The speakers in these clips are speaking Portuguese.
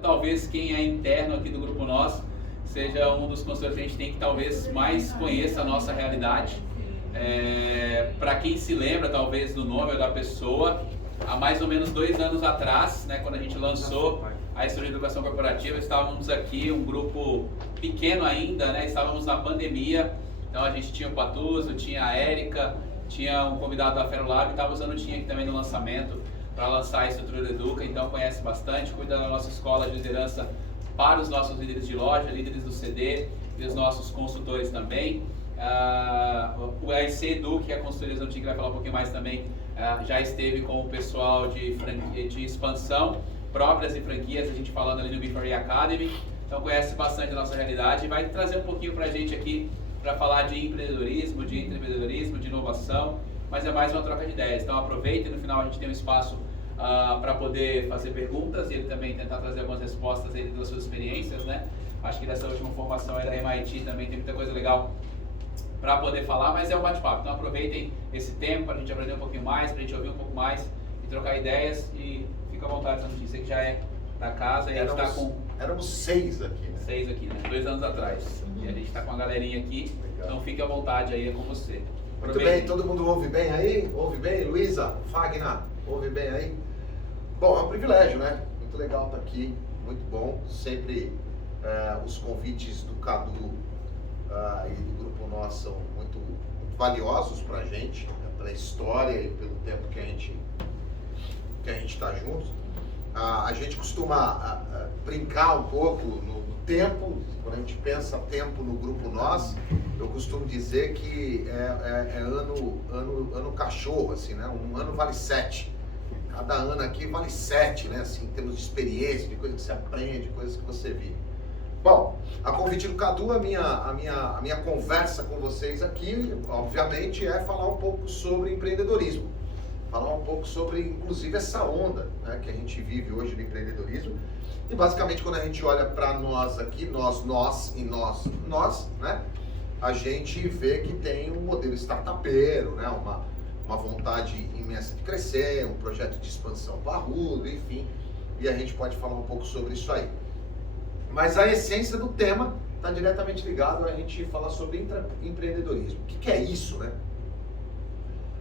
Talvez quem é interno aqui do Grupo Nós seja um dos consultores que a gente tem que talvez mais conheça a nossa realidade. Para quem se lembra talvez do nome ou da pessoa, há mais ou menos 2 anos atrás, né, quando a gente lançou a Estrutura de Educação Corporativa, estávamos aqui, um grupo pequeno ainda, né, estávamos na pandemia, então a gente tinha o Patuso, tinha a Érica, tinha um convidado da Ferolab, estava usando o Tinha aqui também no lançamento, para lançar a Estrutura do Educa, então conhece bastante, cuida da nossa escola de liderança para os nossos líderes de loja, líderes do CD e os nossos consultores também. O AIC Edu, que é a consultoria Zantic, vai falar um pouquinho mais também, já esteve com o pessoal de expansão, próprias e franquias, a gente falando ali no Before Academy, então conhece bastante a nossa realidade e vai trazer um pouquinho para a gente aqui para falar de empreendedorismo, de inovação, mas é mais uma troca de ideias. Então aproveita e no final a gente tem um espaço para poder fazer perguntas e ele também tentar trazer algumas respostas aí das suas experiências, né? Acho que dessa última formação aí da MIT também tem muita coisa legal para poder falar, mas é um bate-papo. Então aproveitem esse tempo para a gente aprender um pouquinho mais, para a gente ouvir um pouco mais e trocar ideias e fica à vontade, essa notícia que já é da casa e a gente está com... Éramos 6 aqui, né? 6 aqui, né? 2 anos atrás. E a gente está com a galerinha aqui, então fique à vontade aí, é com você. Muito bem, todo mundo ouve bem aí? Ouve bem? Luísa, Fagner, ouve bem aí? Bom, é um privilégio, né? Muito legal estar aqui, muito bom. Sempre os convites do Cadu e do Grupo Nós são muito valiosos pra gente, né? Pela história e pelo tempo que a gente está juntos. A gente costuma brincar um pouco no tempo, quando a gente pensa tempo no Grupo Nós, eu costumo dizer que é ano cachorro, assim, né? Um ano vale 7. Cada ano aqui vale 7, né? Assim, em termos de experiência, de coisas que você aprende, coisas que você vive. Bom, a convite do Cadu, a minha conversa com vocês aqui, obviamente, é falar um pouco sobre empreendedorismo. Falar um pouco sobre, inclusive, essa onda, né, que a gente vive hoje no empreendedorismo. E, basicamente, quando a gente olha para nós aqui, nós, né, a gente vê que tem um modelo startupeiro, né, uma vontade imensa de crescer, um projeto de expansão parrudo, enfim, e a gente pode falar um pouco sobre isso aí. Mas a essência do tema está diretamente ligado a gente falar sobre empreendedorismo. O que é isso, né?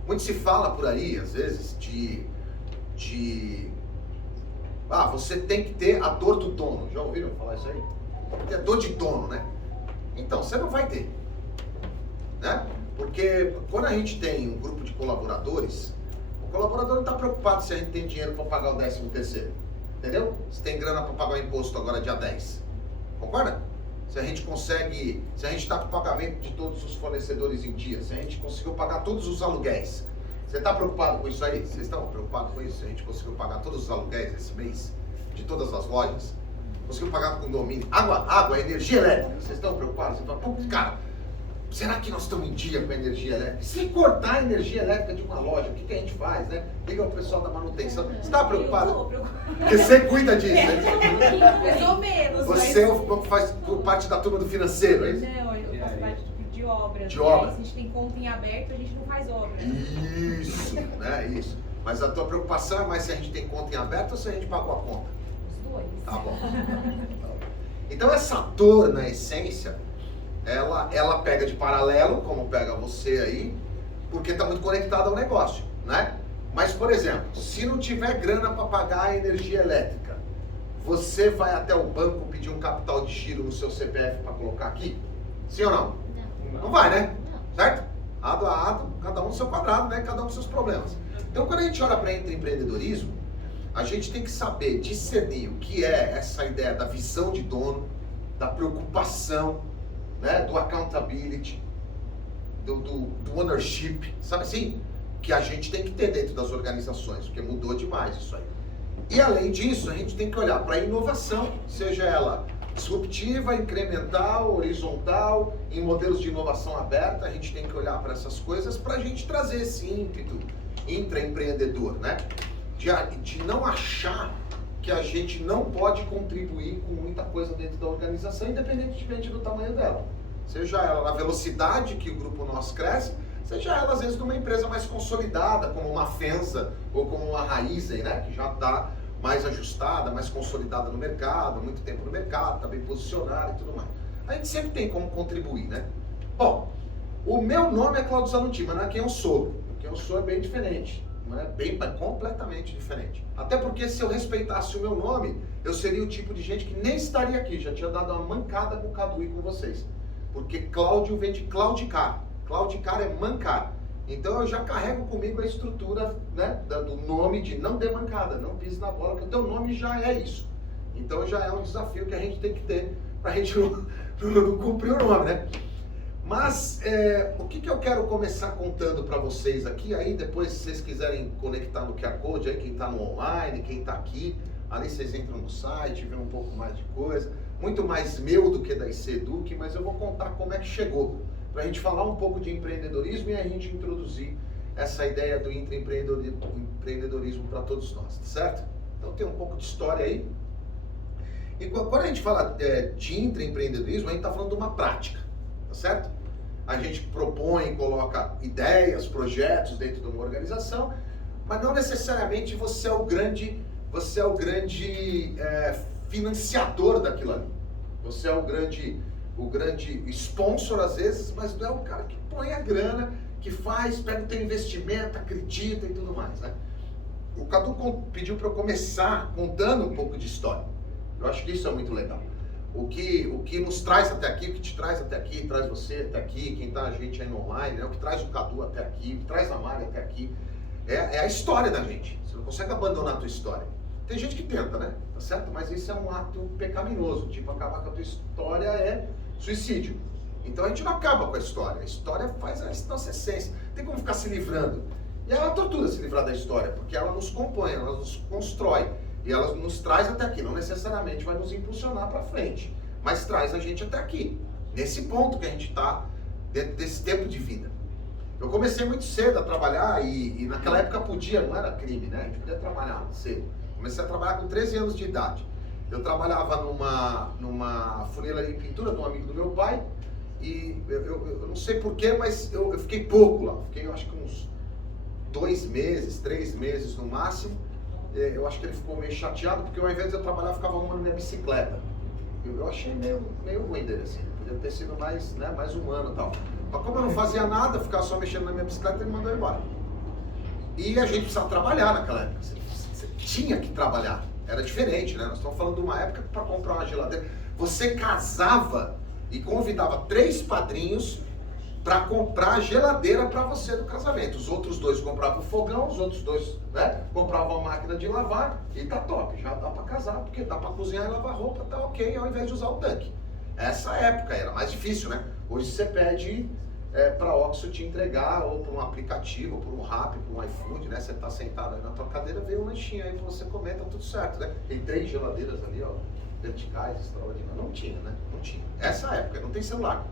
Muito se fala por aí, às vezes, você tem que ter a dor do dono. Já ouviram falar isso aí? É dor de dono, né? Então, você não vai ter, né? Porque quando a gente tem um grupo de colaboradores, o colaborador não está preocupado se a gente tem dinheiro para pagar o 13º, entendeu? Se tem grana para pagar o imposto agora dia 10, concorda? Se a gente está com o pagamento de todos os fornecedores em dia, se a gente conseguiu pagar todos os aluguéis, você está preocupado com isso aí? Vocês estão preocupados com isso? Se a gente conseguiu pagar todos os aluguéis esse mês, de todas as lojas, conseguiu pagar com condomínio, água, energia elétrica, vocês estão preocupados? Você fala, pô, cara, será que nós estamos em dia com a energia elétrica? Se cortar a energia elétrica de uma loja, o que a gente faz, né? Liga o pessoal da manutenção. Você está preocupado? Eu tô preocupada. Porque você cuida disso, né? Mais ou menos. Você faz parte da turma do financeiro, é isso? Não, eu faço parte de obras. De obra. Se a gente tem conta em aberto, a gente não faz obra. Isso, né? Isso. Mas a tua preocupação é mais se a gente tem conta em aberto ou se a gente pagou a conta? Os dois. Tá bom. Então essa dor, na essência, ela pega de paralelo, como pega você aí, porque está muito conectado ao negócio, né? Mas, por exemplo, se não tiver grana para pagar a energia elétrica, você vai até o banco pedir um capital de giro no seu CPF para colocar aqui? Sim ou não? Não vai, né? Certo? Ado a ado, cada um no seu quadrado, né? Cada um com seus problemas. Então, quando a gente olha para empreendedorismo, a gente tem que saber discernir o que é essa ideia da visão de dono, da preocupação, né, do accountability, do ownership, sabe assim? Que a gente tem que ter dentro das organizações, porque mudou demais isso aí. E além disso, a gente tem que olhar para a inovação, seja ela disruptiva, incremental, horizontal, em modelos de inovação aberta, a gente tem que olhar para essas coisas para a gente trazer esse ímpeto intraempreendedor, né? De não achar que a gente não pode contribuir com muita coisa dentro da organização, independentemente do tamanho dela. Seja ela na velocidade que o Grupo Nós cresce, seja ela às vezes numa empresa mais consolidada, como uma Fenza ou como uma Raizen, né? Que já está mais ajustada, mais consolidada no mercado, muito tempo no mercado, está bem posicionada e tudo mais. A gente sempre tem como contribuir, né? Bom, o meu nome é Cláudio Zanuti, mas não é quem eu sou. Quem eu sou é bem diferente, não é? Completamente diferente. Até porque se eu respeitasse o meu nome, eu seria o tipo de gente que nem estaria aqui, já tinha dado uma mancada com o Cadu e com vocês. Porque Cláudio vem de claudicar. Claudicar é mancar. Então eu já carrego comigo a estrutura, né, do nome de não dê mancada, não pise na bola, porque o teu nome já é isso. Então já é um desafio que a gente tem que ter para a gente não cumprir o nome, né? Mas o que eu quero começar contando para vocês aqui, aí depois se vocês quiserem conectar no QR Code, aí quem está no online, quem está aqui, ali vocês entram no site, vê um pouco mais de coisa, muito mais meu do que da IC Eduque, mas eu vou contar como é que chegou, para a gente falar um pouco de empreendedorismo e a gente introduzir essa ideia do empreendedorismo para todos nós, tá certo? Então tem um pouco de história aí. E quando a gente fala de intraempreendedorismo, a gente está falando de uma prática, tá certo? A gente propõe, coloca ideias, projetos dentro de uma organização, mas não necessariamente você é o grande financiador daquilo ali. Você é o grande sponsor às vezes, mas não é o cara que põe a grana, que faz, pega o teu investimento, acredita e tudo mais, né? O Cadu pediu para eu começar contando um pouco de história. Eu acho que isso é muito legal. O que nos traz até aqui, o que te traz até aqui, traz você até aqui, quem tá a gente aí no online, né? O que traz o Cadu até aqui, o que traz a Mari até aqui, é a história da gente. Você não consegue abandonar a tua história. Tem gente que tenta, né? Tá certo? Mas isso é um ato pecaminoso. Tipo, acabar com a tua história é suicídio. Então a gente não acaba com a história faz a nossa essência. Tem como ficar se livrando. E é uma tortura se livrar da história, porque ela nos compõe, ela nos constrói. E ela nos traz até aqui, não necessariamente vai nos impulsionar para frente, mas traz a gente até aqui, nesse ponto que a gente está, dentro desse tempo de vida. Eu comecei muito cedo a trabalhar e naquela época podia, não era crime, né? A gente podia trabalhar cedo. Comecei a trabalhar com 13 anos de idade. Eu trabalhava numa funilaria de pintura de um amigo do meu pai e eu não sei porquê, mas eu fiquei pouco lá. Fiquei, eu acho que uns 2 meses, 3 meses no máximo. Eu acho que ele ficou meio chateado, porque ao invés de eu trabalhar, eu ficava arrumando minha bicicleta. Eu achei meio ruim dele, assim. Podia ter sido mais humano e tal. Mas como eu não fazia nada, eu ficava só mexendo na minha bicicleta, ele mandou eu embora. E a gente precisava trabalhar naquela época. Você tinha que trabalhar. Era diferente, né? Nós estamos falando de uma época para comprar uma geladeira. Você casava e convidava 3 padrinhos para comprar geladeira para você do casamento. Os outros 2 compravam fogão, os outros 2, né, compravam a máquina de lavar e tá top, já dá para casar, porque dá para cozinhar e lavar roupa, tá ok, ao invés de usar o tanque. Essa época era mais difícil, né? Hoje você pede para a Oxxo te entregar, ou por um aplicativo, ou por um Rappi, por um iFood, né? Você tá sentado aí na tua cadeira, veio um lanchinho aí para você comer, tá tudo certo, né? Tem 3 geladeiras ali, ó, verticais, extraordinárias. Não tinha, né? Não tinha. Essa época, não tem celular.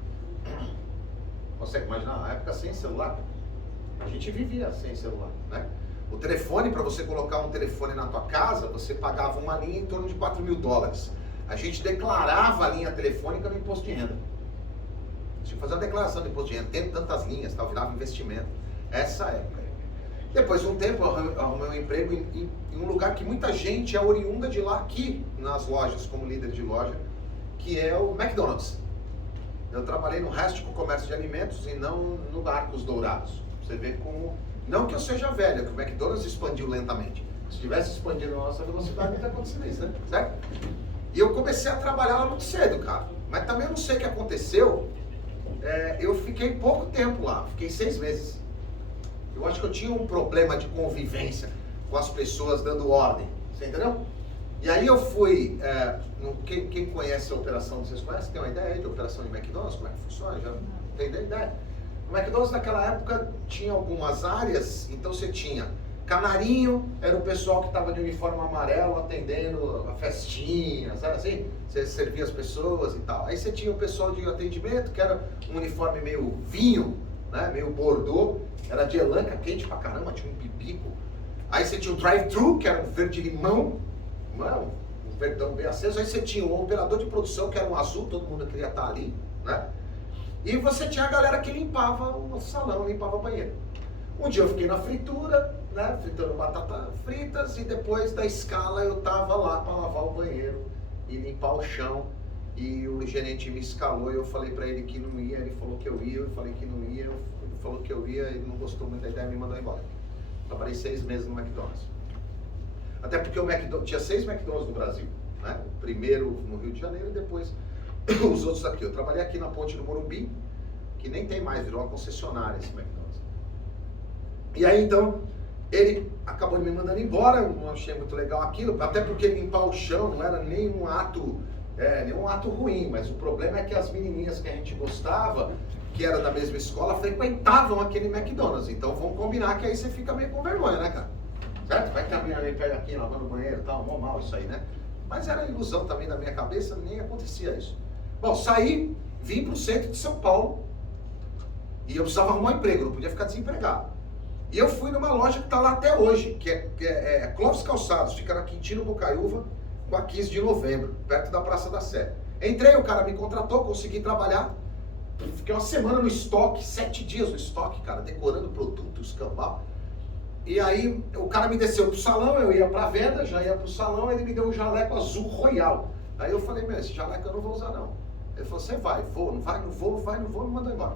Consegue imaginar a época sem celular? A gente vivia sem celular, né? O telefone, para você colocar um telefone na tua casa, você pagava uma linha em torno de $4.000. A gente declarava a linha telefônica no imposto de renda. Tinha que fazer uma declaração do imposto de renda, tendo tantas linhas, tal, virava investimento. Essa época. Depois de um tempo, eu arrumei um emprego em um lugar que muita gente é oriunda de lá, aqui nas lojas, como líder de loja, que é o McDonald's. Eu trabalhei no resto com comércio de alimentos e não no Arcos Dourados. Você vê como... Não que eu seja velho, que o McDonald's expandiu lentamente. Se tivesse expandido a nossa velocidade, não teria acontecido isso, né? Certo? E eu comecei a trabalhar lá muito cedo, cara. Mas também eu não sei o que aconteceu. Eu fiquei pouco tempo lá, fiquei 6 meses. Eu acho que eu tinha um problema de convivência com as pessoas dando ordem. Você entendeu? E aí eu fui, quem conhece a operação, vocês conhecem? Tem uma ideia aí de operação de McDonald's? Como é que funciona? Já tem ideia? O McDonald's naquela época tinha algumas áreas, então você tinha canarinho, era o pessoal que estava de uniforme amarelo atendendo a festinha, sabe assim? Você servia as pessoas e tal. Aí você tinha o pessoal de atendimento, que era um uniforme meio vinho, né? Meio bordô, era de elanca, quente pra caramba, tinha um pipico. Aí você tinha o drive-thru, que era um verde-limão, um verdão bem aceso. Aí você tinha um operador de produção, que era um azul, todo mundo queria estar ali, né? E você tinha a galera que limpava o salão, limpava o banheiro. Um dia eu fiquei na fritura, né, fritando batata fritas, e depois da escala eu tava lá para lavar o banheiro e limpar o chão, e o gerente me escalou e eu falei para ele que não ia, ele falou que eu ia, eu falei que não ia, ele falou que eu ia, ele não gostou muito da ideia e me mandou embora. Trabalhei 6 meses no McDonald's. Até porque o McDonald's, tinha 6 McDonald's no Brasil, né? O primeiro no Rio de Janeiro e depois os outros aqui. Eu trabalhei aqui na Ponte do Morumbi, que nem tem mais, virou uma concessionária esse McDonald's. E aí então, ele acabou me mandando embora, eu não achei muito legal aquilo, até porque limpar o chão não era nenhum ato ruim, mas o problema é que as menininhas que a gente gostava, que era da mesma escola, frequentavam aquele McDonald's. Então vamos combinar que aí você fica meio com vergonha, né, cara? Certo? Vai que a menina pega aqui, lavando o banheiro e tal, mó mal isso aí, né? Mas era ilusão também da minha cabeça, nem acontecia isso. Bom, saí, vim pro centro de São Paulo e eu precisava arrumar um emprego, não podia ficar desempregado. E eu fui numa loja que está lá até hoje, que é Clóvis Calçados, fica na Quintino Bocaiúva, com a 15 de novembro, perto da Praça da Sé. Entrei, o cara me contratou, consegui trabalhar, fiquei uma semana no estoque, 7 dias no estoque, cara, decorando produtos, escambau. E aí o cara me desceu pro salão, eu ia pra venda, já ia pro salão, ele me deu um jaleco azul royal. Aí eu falei, meu, esse jaleco eu não vou usar não. Ele falou, você vai, vou, não vai, não vou, vai, não vou, me mandou embora.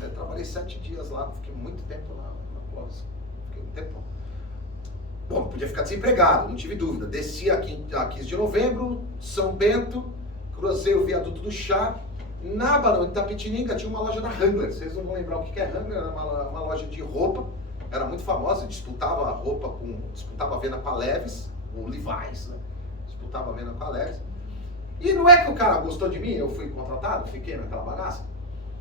Aí eu trabalhei 7 dias lá, fiquei muito tempo lá na Clóvis, fiquei um tempão. Bom, não podia ficar desempregado, não tive dúvida. Desci aqui a 15 de novembro, São Bento, cruzei o viaduto do Chá. Na Barão de Itapetininga tinha uma loja da Wrangler. Vocês não vão lembrar o que é Wrangler, era uma loja de roupa. Era muito famosa, disputava a roupa disputava a venda com a Levi's, o Levi's, né? Disputava a venda com a Levi's. E não é que o cara gostou de mim, eu fui contratado, fiquei naquela bagaça.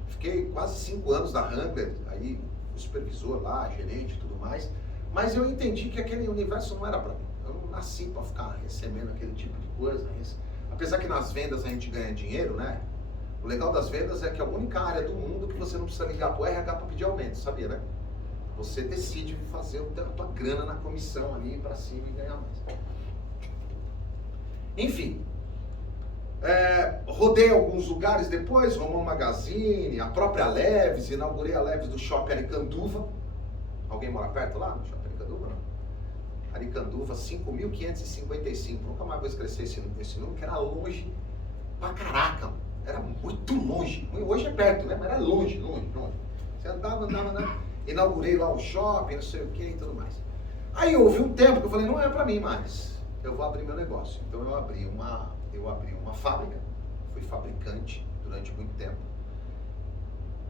Fiquei quase 5 anos da Wrangler, aí o supervisor lá, gerente e tudo mais. Mas eu entendi que aquele universo não era para mim. Eu não nasci para ficar recebendo aquele tipo de coisa. Apesar que nas vendas a gente ganha dinheiro, né? O legal das vendas é que é a única área do mundo que você não precisa ligar para o RH para pedir aumento, sabia, né? Você decide fazer a tua grana na comissão ali para cima e ganhar mais. Enfim, rodei alguns lugares depois, Romão Magazine, a própria Levi's, inaugurei a Levi's do Shopping Aricanduva. Alguém mora perto lá no Shopping Aricanduva? Não? Aricanduva, 5.555. Nunca mais vou esquecer esse número, que era longe pra caraca. Era muito longe. Hoje é perto, né? Mas era longe. Você andava. Inaugurei lá o shopping, não sei o que e tudo mais. Aí houve um tempo que eu falei, não é pra mim mais. Eu vou abrir meu negócio. Então eu abri uma fábrica. Fui fabricante durante muito tempo.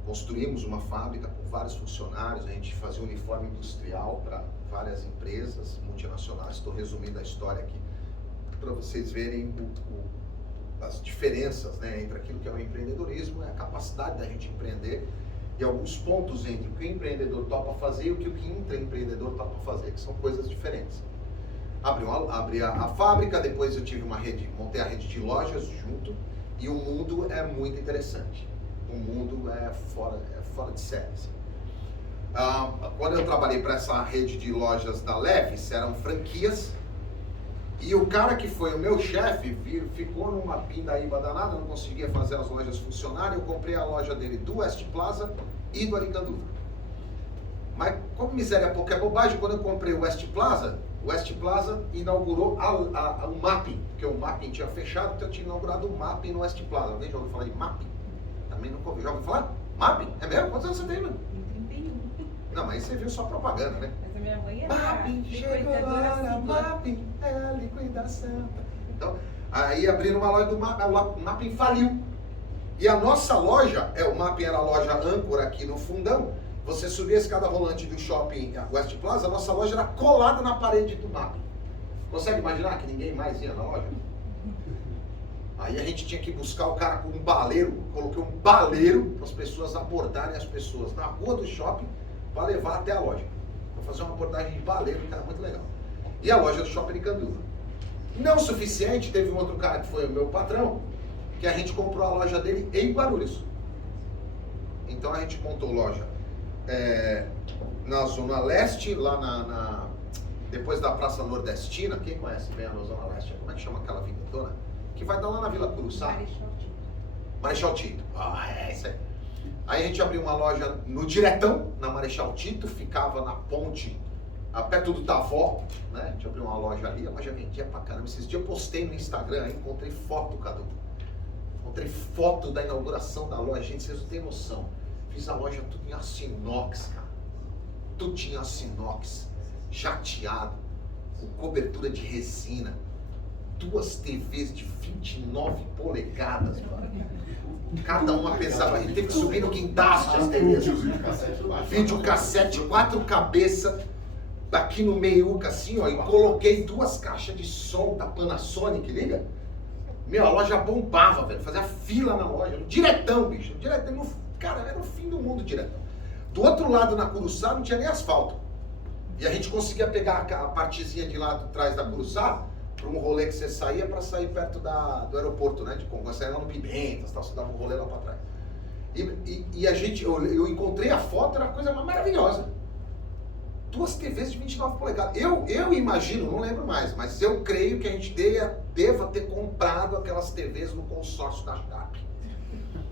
Construímos uma fábrica com vários funcionários, a gente fazia uniforme industrial para várias empresas multinacionais. Estou resumindo a história aqui para vocês verem as diferenças, né, entre aquilo que é o empreendedorismo, a capacidade da gente empreender e alguns pontos entre o que o empreendedor topa fazer e o que o intraempreendedor topa fazer, que são coisas diferentes. Abri a fábrica, depois eu tive montei a rede de lojas junto, e o mundo é muito interessante. O mundo é fora de série. Assim. Quando eu trabalhei para essa rede de lojas da Levi's, eram franquias, e o cara que foi o meu chefe ficou numa pindaíba danada, não conseguia fazer as lojas funcionarem. Eu comprei a loja dele do West Plaza e do Aricanduva. Mas como miséria pouca é bobagem, quando eu comprei o West Plaza inaugurou o Mapping, porque o Mapping tinha fechado, então eu tinha inaugurado o Mapping no West Plaza. Alguém já ouviu falar de Mapping? Também nunca ouviu. Já ouviu falar? Mapping? É mesmo? Quantos anos você tem, mano? 31. Não, mas você viu só propaganda, né? Mas a minha mãe é Mapping, chegou agora, Mapping, é a liquidação. Então, aí abriram uma loja do Mapping, o Mapping faliu. E a nossa loja, o Mapping era a loja âncora aqui no fundão. Você subia a escada rolante do shopping West Plaza, a nossa loja era colada na parede do Mapping. Consegue imaginar que ninguém mais ia na loja? Aí a gente tinha que buscar o cara com um baleiro, coloquei um baleiro para as pessoas abordarem as pessoas na rua do shopping para levar até a loja. Para fazer uma abordagem de baleiro, que era muito legal. E a loja do Shopping Aricanduva. Não o suficiente, teve um outro cara que foi o meu patrão, que a gente comprou a loja dele em Guarulhos. Então a gente montou loja na Zona Leste, lá depois da Praça Nordestina. Quem conhece bem a Zona Leste? Como é que chama aquela vingatona? Que vai dar lá na Vila Curuçá. Marechal Tito. Marechal Tito. É isso aí. Aí a gente abriu uma loja no Diretão, na Marechal Tito, ficava na ponte, perto do Tavó, né? A gente abriu uma loja ali, a loja vendia pra caramba. Esses dias eu postei no Instagram, encontrei foto, Cadu. Encontrei foto da inauguração da loja, gente, vocês não têm noção. Fiz a loja tudo em aço inox, cara. Tudo em aço inox, jateado, com cobertura de resina. 2 TVs de 29 polegadas, mano. Cada uma pesava, a gente teve que subir no guindaste as TVs. Videocassete, 4 cabeças, aqui no meiuca assim, ó, e coloquei 2 caixas de som da Panasonic, liga? Meu, a loja bombava, velho, fazia fila na loja, Diretão, bicho, Diretão, cara, era o fim do mundo, Diretão. Do outro lado, na Curuçá, não tinha nem asfalto. E a gente conseguia pegar a partezinha de lá de trás da Curuçá, para um rolê que você saía para sair perto do aeroporto, né? De Congonhas, você saía lá no Pimentas, tal, você dava um rolê lá para trás. E a gente, eu encontrei a foto, era a coisa mais maravilhosa. 2 TVs de 29 polegadas. Eu imagino, não lembro mais, mas eu creio que a gente deva ter comprado aquelas TVs no consórcio da Sharp.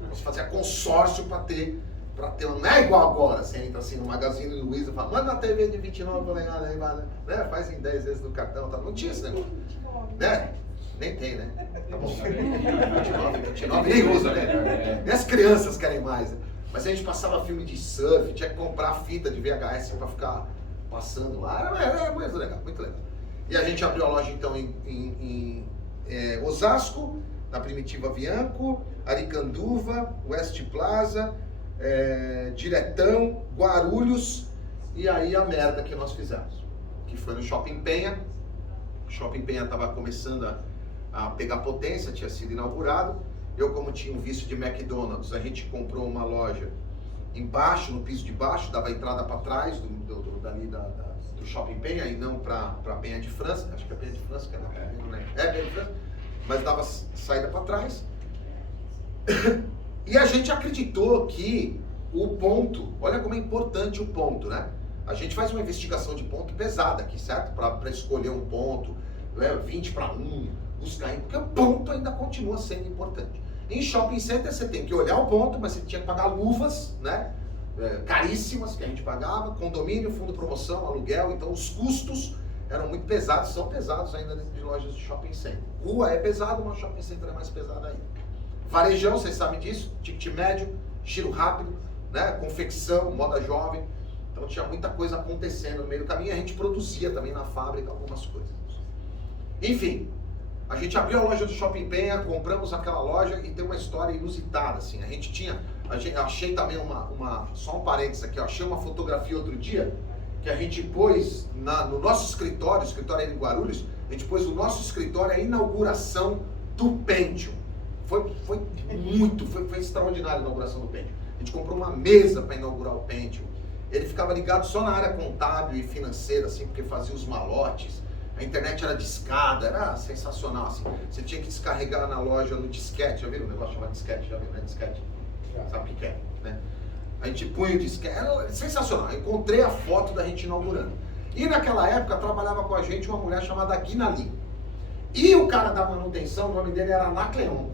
Você fazia consórcio para ter. Não é igual agora, você entra assim no Magazine Luiza e fala, manda uma TV de 29 polegadas aí, né? Faz em 10 vezes no cartão, tá? Não tinha esse negócio, né? Nem tem, né? Tá bom. 29 nem usa, né? Nem as crianças querem mais. Né? Mas a gente passava filme de surf, tinha que comprar fita de VHS pra ficar passando lá. Era muito legal, muito legal. E a gente abriu a loja então em Osasco, na Primitiva Bianco, Aricanduva, West Plaza, Diretão, Guarulhos, e aí a merda que nós fizemos, que foi no Shopping Penha. O Shopping Penha estava começando a pegar potência, tinha sido inaugurado. Eu, como tinha um vício de McDonald's, a gente comprou uma loja embaixo, no piso de baixo, dava entrada para trás do Shopping Penha e não para Penha de França. Acho que é Penha de França, que é Penha de França, mas dava saída para trás. E a gente acreditou que o ponto, olha como é importante o ponto, né? A gente faz uma investigação de ponto pesada aqui, certo? Para escolher um ponto, 20 para 1, buscar aí, porque o ponto ainda continua sendo importante. Em shopping center você tem que olhar o ponto, mas você tinha que pagar luvas, né? Caríssimas que a gente pagava, condomínio, fundo de promoção, aluguel, então os custos eram muito pesados, são pesados ainda dentro de lojas de shopping center. Rua é pesado, mas shopping center é mais pesado ainda. Varejão, vocês sabem disso, ticket médio, giro rápido, né? Confecção, moda jovem. Então tinha muita coisa acontecendo no meio do caminho e a gente produzia também na fábrica algumas coisas. Enfim, a gente abriu a loja do Shopping Penha, compramos aquela loja e tem uma história inusitada, assim. Achei também só um parênteses aqui, achei uma fotografia outro dia que a gente pôs no nosso escritório, o escritório aí em Guarulhos, a gente pôs no nosso escritório a inauguração do Pentium. Foi extraordinária a inauguração do Pentium. A gente comprou uma mesa para inaugurar o Pentium. Ele ficava ligado só na área contábil e financeira, assim, porque fazia os malotes. A internet era discada, era sensacional, assim. Você tinha que descarregar na loja no disquete, já viram o negócio chamado disquete? Já viu, né? Disquete. Sabe o que é, né? A gente punha o disquete, era sensacional. Eu encontrei a foto da gente inaugurando. E naquela época trabalhava com a gente uma mulher chamada Guinali. E o cara da manutenção, o nome dele era Anacleon.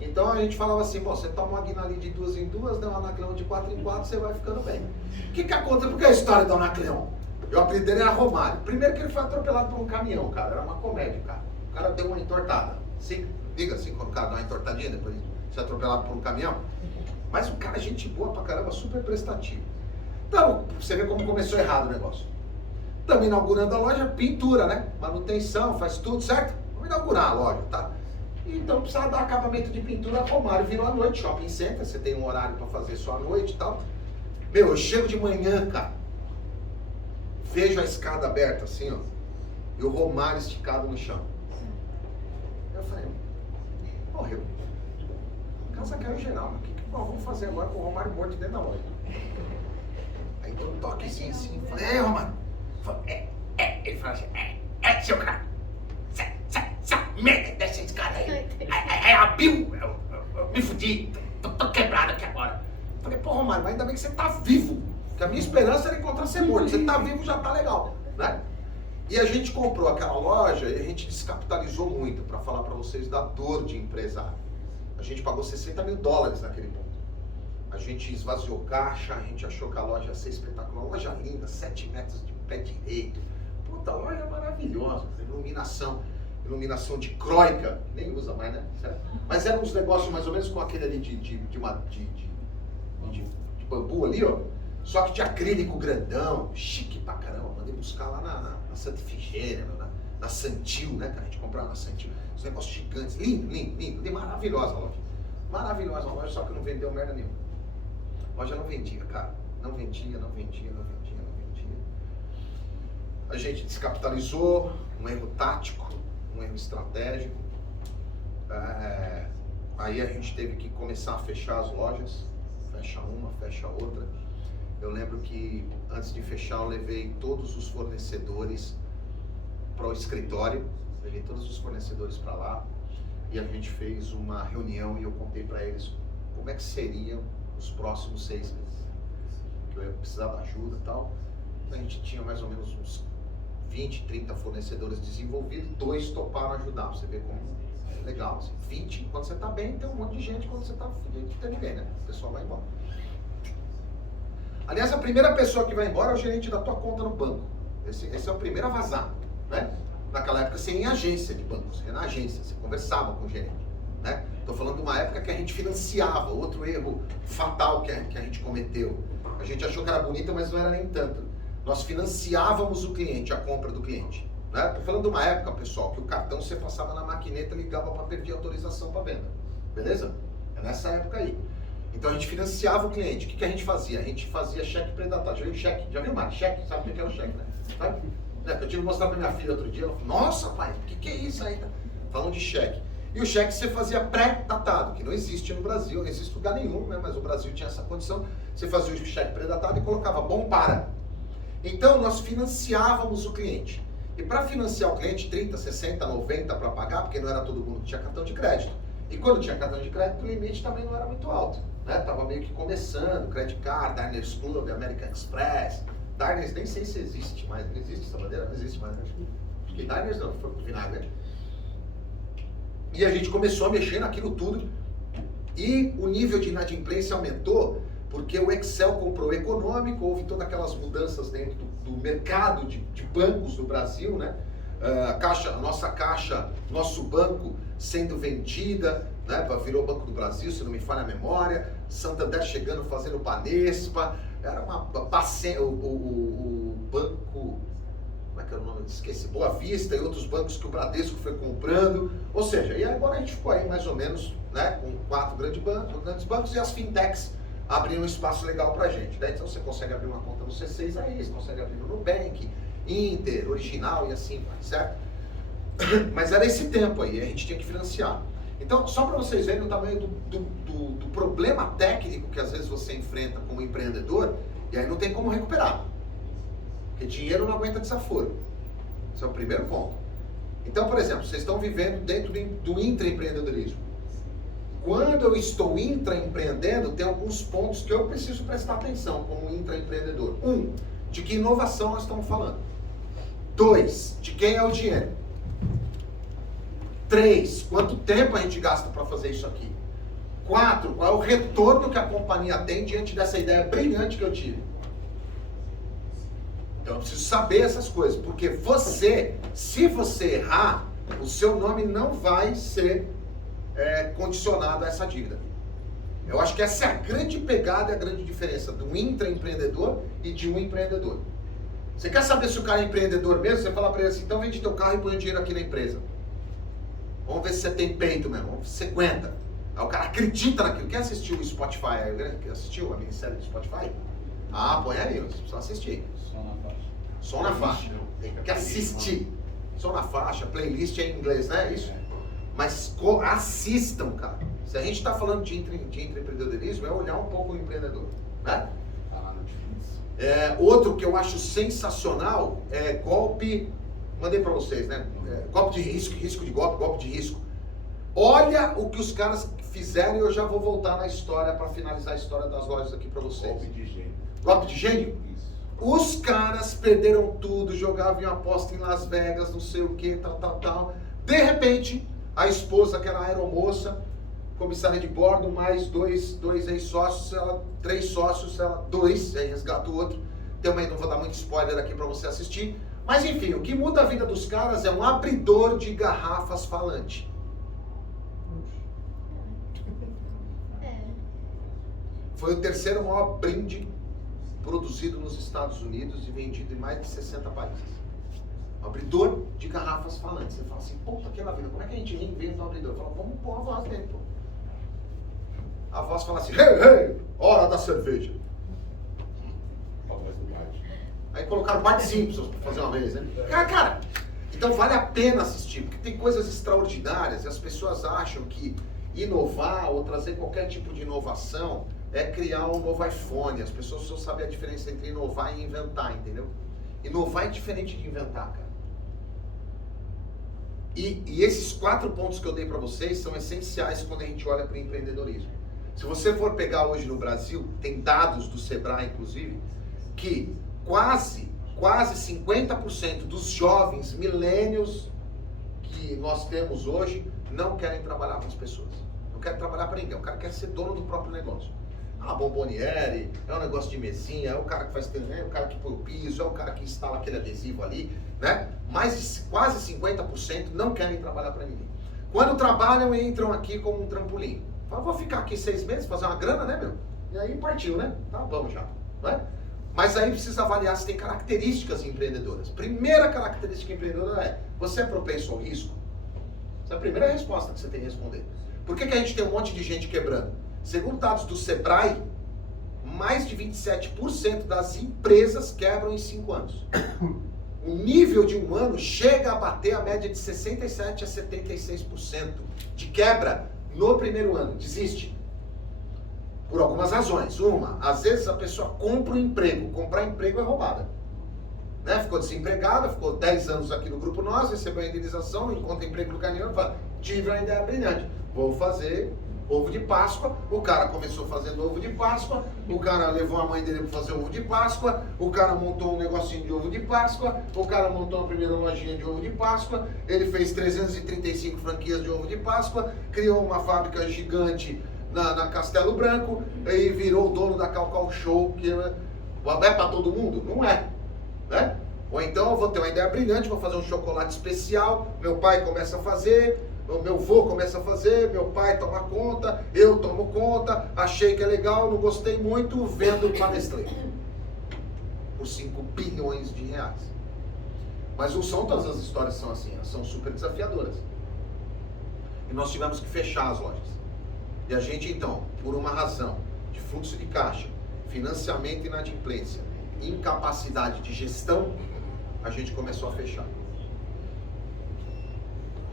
Então a gente falava assim, você toma uma Guinali de 2 em 2, dá um Anacleon de 4 em 4, você vai ficando bem. O que aconteceu? Porque a história do Anacleon? O apelido dele era Romário. Primeiro que ele foi atropelado por um caminhão, cara. Era uma comédia, cara. O cara deu uma entortada. Diga assim, quando o cara dá uma entortadinha depois de ser atropelado por um caminhão. Mas o cara, gente boa pra caramba, super prestativo. Então, você vê como começou errado o negócio. Estamos inaugurando a loja, pintura, né? Manutenção, faz tudo, certo? Vamos inaugurar a loja, tá? Então precisava dar acabamento de pintura. Romário virou à noite, shopping center, você tem um horário pra fazer só à noite e tal. Meu, eu chego de manhã, cara. Vejo a escada aberta assim, ó. E o Romário esticado no chão. Eu falei, morreu. A casa caiu geral, mas o que nós vamos fazer agora com o Romário morto dentro da loja? Aí deu um toquezinho assim, falei, Romário. Ele falou assim, seu cara, essa merda dessa escada aí, abriu, eu me fudi, tô quebrado aqui agora. Falei, pô Romário, mas ainda bem que você tá vivo, porque a minha esperança era encontrar você morto, você tá vivo já tá legal, né? E a gente comprou aquela loja e a gente descapitalizou muito, para falar para vocês da dor de empresário. A gente pagou $60 mil naquele ponto. a gente esvaziou caixa, a gente achou que a loja ia ser espetacular, loja linda, 7 metros de pé direito, puta, loja maravilhosa, iluminação de croica, nem usa mais, né? Certo? Mas eram uns negócios mais ou menos com aquele ali de bambu ali, ó, só que de acrílico grandão, chique pra caramba, mandei buscar lá na Santa Ifigênia, na Santil, né, cara, a gente comprava na Santil, os negócios gigantes, lindo, maravilhosa a loja, só que não vendeu merda nenhuma. A loja não vendia, cara. Não vendia. A gente descapitalizou, um erro tático, um erro estratégico. Aí a gente teve que começar a fechar as lojas. Fecha uma, fecha outra. Eu lembro que antes de fechar eu levei todos os fornecedores para o escritório. Levei todos os fornecedores para lá. E a gente fez uma reunião e eu contei para eles como é que seriam os próximos 6 meses. Que eu ia precisar da ajuda e tal. A gente tinha mais ou menos uns 20, 30 fornecedores desenvolvidos, 2 toparam ajudar. Você vê como é legal. Assim, 20, quando você está bem, tem um monte de gente, quando você está fudido, não tem ninguém, né? O pessoal vai embora. Aliás, a primeira pessoa que vai embora é o gerente da tua conta no banco. Esse é o primeiro a vazar, né? Naquela época você ia em agência de banco, você ia na agência, você conversava com o gerente, né? Estou falando de uma época que a gente financiava, outro erro fatal que a gente cometeu. A gente achou que era bonita, mas não era nem tanto. Nós financiávamos o cliente, a compra do cliente. Né? Estou falando de uma época, pessoal, que o cartão você passava na maquineta e ligava para pedir autorização para venda. Beleza? É nessa época aí. Então a gente financiava o cliente. O que a gente fazia? A gente fazia cheque predatório. Já viu cheque? Já viu mais? Cheque? Sabe o que é o cheque, né? Sabe? Eu tive que mostrar para minha filha outro dia. Ela falou, nossa, pai, o que é isso aí? Falando de cheque. E o cheque você fazia pré-datado, que não existe no Brasil, não existe em lugar nenhum, né? Mas o Brasil tinha essa condição. Você fazia o cheque pré-datado e colocava bom para. Então nós financiávamos o cliente. E para financiar o cliente, 30, 60, 90 para pagar, porque não era todo mundo que tinha cartão de crédito. E quando tinha cartão de crédito, o limite também não era muito alto. Né? Tava meio que começando, Credit Card, Diners Club, American Express. Diners nem sei se existe mais, não existe essa bandeira? Não existe mais. Acho que Diners não, foi pro vinagre. E a gente começou a mexer naquilo tudo. E o nível de inadimplência aumentou porque o Excel comprou o econômico, houve todas aquelas mudanças dentro do mercado de bancos do Brasil, né? Nosso banco sendo vendida, né? Virou Banco do Brasil, se não me falha a memória, Santander chegando, fazendo Banespa, era uma o banco, como é que era o nome? Esqueci, Boa Vista e outros bancos que o Bradesco foi comprando, ou seja, e agora a gente ficou aí mais ou menos, né? Com 4 grandes bancos e as fintechs abriram um espaço legal pra gente, né? Então você consegue abrir uma conta no C6 aí, você consegue abrir no Nubank, Inter, Original e assim vai, certo? Mas era esse tempo aí, a gente tinha que financiar. Então, só para vocês verem o tamanho do problema técnico que às vezes você enfrenta como empreendedor, e aí não tem como recuperar. Porque dinheiro não aguenta desaforo. Esse é o primeiro ponto. Então, por exemplo, vocês estão vivendo dentro do intraempreendedorismo. Quando eu estou intraempreendendo, tem alguns pontos que eu preciso prestar atenção como intraempreendedor. 1, de que inovação nós estamos falando. 2, de quem é o dinheiro. 3, quanto tempo a gente gasta para fazer isso aqui. 4, qual é o retorno que a companhia tem diante dessa ideia brilhante que eu tive. Então eu preciso saber essas coisas, porque se você errar, o seu nome não vai ser condicionado a essa dívida. Eu acho que essa é a grande pegada e a grande diferença do intraempreendedor e de um empreendedor. Você quer saber se o cara é empreendedor mesmo? Você fala para ele assim, então vende teu carro e põe o dinheiro aqui na empresa. Vamos ver se você tem peito mesmo, vamos ver se você aguenta. Aí o cara acredita naquilo. Quer assistir o Spotify aí? Assistiu a minissérie do Spotify? Ah, põe aí, você precisa assistir. Som na faixa. Tem que assistir. Som na faixa, playlist é em inglês, né? Isso. Mas assistam, cara. Se a gente está falando de intraempreendedorismo, é olhar um pouco o empreendedor, né? Outro que eu acho sensacional é golpe, mandei para vocês, né? Golpe de risco de golpe de risco. Olha o que os caras fizeram e eu já vou voltar na história para finalizar a história das lojas aqui para vocês. Golpe de gênio. Golpe de gênio? Isso. Os caras perderam tudo, jogavam em aposta em Las Vegas, não sei o que, tal. De repente, a esposa, que era aeromoça, comissária de bordo, mais dois ex-sócios, ela 3 sócios, ela 2, aí resgata o outro. Também não vou dar muito spoiler aqui para você assistir. Mas enfim, o que muda a vida dos caras é um abridor de garrafas falante. Foi o 3º maior brinde produzido nos Estados Unidos e vendido em mais de 60 países. Um abridor de garrafas falantes. Você fala assim, puta que vida, como é que a gente reinventa um abridor? Fala, vamos pôr a voz dele, pô. A voz fala assim, hey, hora da cerveja. Aí colocaram Bart Simpson pra fazer uma vez, né? Cara, então vale a pena assistir, porque tem coisas extraordinárias e as pessoas acham que inovar ou trazer qualquer tipo de inovação é criar um novo iPhone. As pessoas só sabem a diferença entre inovar e inventar, entendeu? Inovar é diferente de inventar, cara. E esses 4 pontos que eu dei para vocês são essenciais quando a gente olha para o empreendedorismo. Se você for pegar hoje no Brasil, tem dados do Sebrae, inclusive, que quase 50% dos jovens millennials que nós temos hoje não querem trabalhar com as pessoas. Não querem trabalhar para ninguém. O cara quer ser dono do próprio negócio. A bomboniere, é um negócio de mesinha, é o cara que faz, é o cara que põe o piso, é o cara que instala aquele adesivo ali, né? Mas quase 50% não querem trabalhar para ninguém. Quando trabalham, entram aqui como um trampolim. Falam, vou ficar aqui 6 meses, fazer uma grana, né, meu? E aí partiu, né? Tá bom já, né? Mas aí precisa avaliar se tem características empreendedoras. Primeira característica empreendedora é, você é propenso ao risco? Essa é a primeira resposta que você tem que responder. Por que a gente tem um monte de gente quebrando? Segundo dados do Sebrae, mais de 27% das empresas quebram em 5 anos. O nível de 1 ano chega a bater a média de 67% a 76% de quebra no primeiro ano. Desiste. Por algumas razões. Uma, às vezes a pessoa compra um emprego. Comprar emprego é roubada. Né? Ficou desempregada, ficou 10 anos aqui no Grupo Nós, recebeu a indenização, não encontra emprego no caminhão, fala, tive uma ideia brilhante, vou fazer ovo de Páscoa. O cara começou fazendo ovo de Páscoa, o cara levou a mãe dele para fazer ovo de Páscoa, o cara montou um negocinho de ovo de Páscoa, o cara montou a primeira lojinha de ovo de Páscoa, ele fez 335 franquias de ovo de Páscoa, criou uma fábrica gigante na Castelo Branco e virou o dono da Cacau Show, que é para todo mundo? Não é, né? Ou então eu vou ter uma ideia brilhante, vou fazer um chocolate especial, meu pai começa a fazer, o meu avô começa a fazer, meu pai toma conta, eu tomo conta, achei que é legal, não gostei muito, vendo para Nestlé por 5 bilhões de reais. Mas não são todas as histórias são assim, elas são super desafiadoras. E nós tivemos que fechar as lojas. E a gente então, por uma razão de fluxo de caixa, financiamento e inadimplência, incapacidade de gestão, a gente começou a fechar.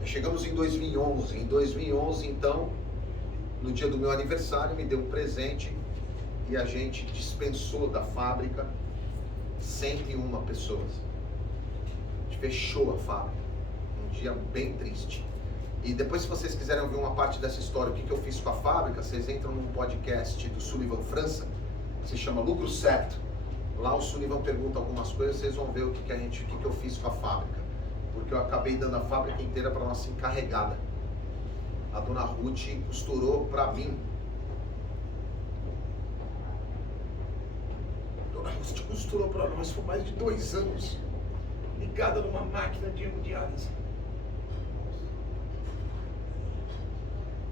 Chegamos em 2011. Em 2011, então, no dia do meu aniversário, me deu um presente e a gente dispensou da fábrica 101 pessoas. A gente fechou a fábrica. Um dia bem triste. E depois, se vocês quiserem ouvir uma parte dessa história, o que eu fiz com a fábrica, vocês entram num podcast do Sullivan França, que se chama Lucro Certo. Lá o Sullivan pergunta algumas coisas, vocês vão ver o que eu fiz com a fábrica. Porque eu acabei dando a fábrica inteira para nossa encarregada. A dona Ruth costurou para mim. A dona Ruth costurou para nós por mais de 2 anos, ligada numa máquina de hemodiálise.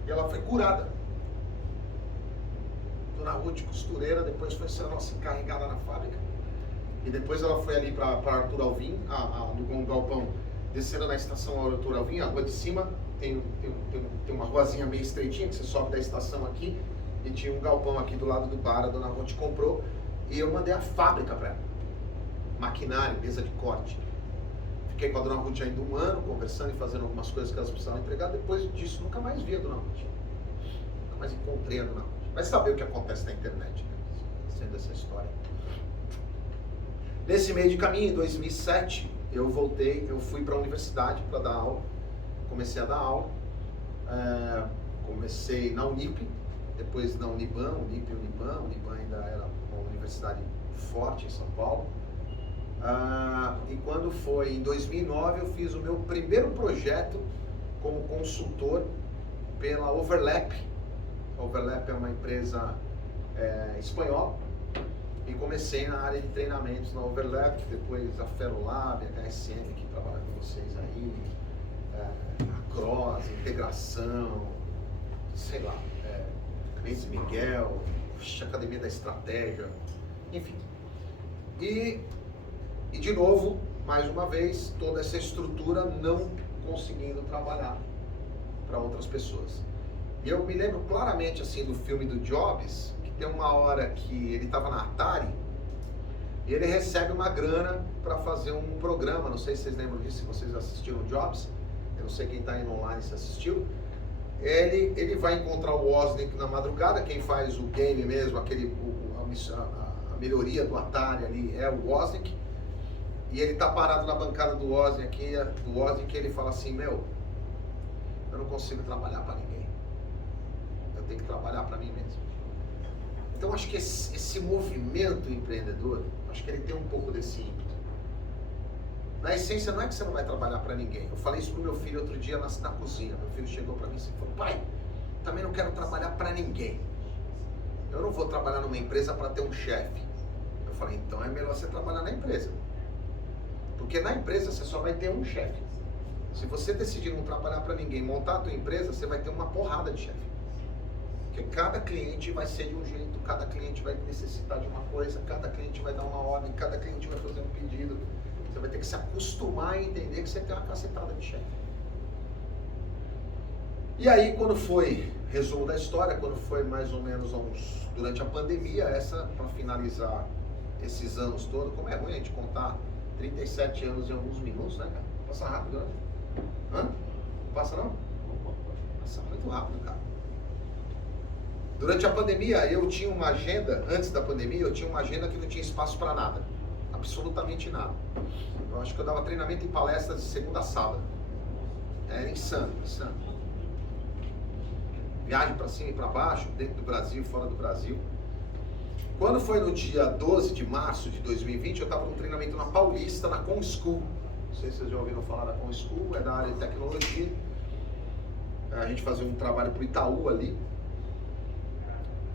E ela foi curada. Dona Ruth costureira, depois foi ser a nossa encarregada na fábrica. E depois ela foi ali para Arthur Alvim, no galpão, descendo na estação Arthur Alvim, a rua de cima, tem uma ruazinha meio estreitinha, que você sobe da estação aqui, e tinha um galpão aqui do lado do bar, a dona Ruth comprou, e eu mandei a fábrica para ela. Maquinário, mesa de corte. Fiquei com a dona Ruth ainda 1 ano, conversando e fazendo algumas coisas que elas precisavam entregar. Depois disso, nunca mais vi a dona Ruth. Nunca mais encontrei a dona Ruth. Vai saber o que acontece na internet, né? Sendo essa história. Nesse meio de caminho, em 2007, eu fui para a universidade para dar aula. Comecei a dar aula. Comecei na Unip, depois na Uniban, Uniban ainda era uma universidade forte em São Paulo. E quando foi em 2009, eu fiz o meu primeiro projeto como consultor pela Overlap, A Overlap é uma empresa espanhola. E comecei na área de treinamentos na Overlap, depois a Ferolab, a HSM, que trabalha com vocês aí, a Cross, integração, sei lá, Mendes Miguel, Academia da Estratégia, enfim. E de novo, mais uma vez, toda essa estrutura não conseguindo trabalhar para outras pessoas. E eu me lembro claramente assim do filme do Jobs, que tem uma hora que ele estava na Atari e ele recebe uma grana para fazer um programa, não sei se vocês lembram disso, se vocês assistiram Jobs, eu não sei quem está indo online se assistiu. Ele vai encontrar o Wozniak na madrugada, quem faz o game mesmo, a melhoria do Atari ali é o Wozniak, e ele tá parado na bancada do Wozniak e ele fala assim, meu, eu não consigo trabalhar para ninguém, eu tenho que trabalhar para mim mesmo. Então acho que esse movimento empreendedor, acho que ele tem um pouco desse ímpeto. Na essência não é que você não vai trabalhar para ninguém. Eu falei isso pro meu filho outro dia na cozinha. Meu filho chegou para mim e falou, pai, também não quero trabalhar para ninguém. Eu não vou trabalhar numa empresa para ter um chefe. Eu falei, então é melhor você trabalhar na empresa. Porque na empresa você só vai ter um chefe. Se você decidir não trabalhar para ninguém, montar a tua empresa, você vai ter uma porrada de chefe. Porque cada cliente vai ser de um jeito, cada cliente vai necessitar de uma coisa, cada cliente vai dar uma ordem, cada cliente vai fazer um pedido. Você vai ter que se acostumar a entender que você tem uma cacetada de chefe. E aí, quando foi, resumo da história, quando foi mais ou menos durante a pandemia, para finalizar esses anos todos, como é ruim a gente contar 37 anos em alguns minutos, né, cara? Passa rápido, né? Hã? Não passa não? Passa muito rápido, cara. Durante a pandemia, eu tinha uma agenda, antes da pandemia, eu tinha uma agenda que não tinha espaço para nada. Absolutamente nada. Eu acho que eu dava treinamento e palestras de segunda a sábado. Era insano, insano. Viagem para cima e para baixo, dentro do Brasil, fora do Brasil. Quando foi no dia 12 de março de 2020, eu estava num treinamento na Paulista, na ComSchool. Não sei se vocês já ouviram falar da ComSchool, é da área de tecnologia. A gente fazia um trabalho para o Itaú ali.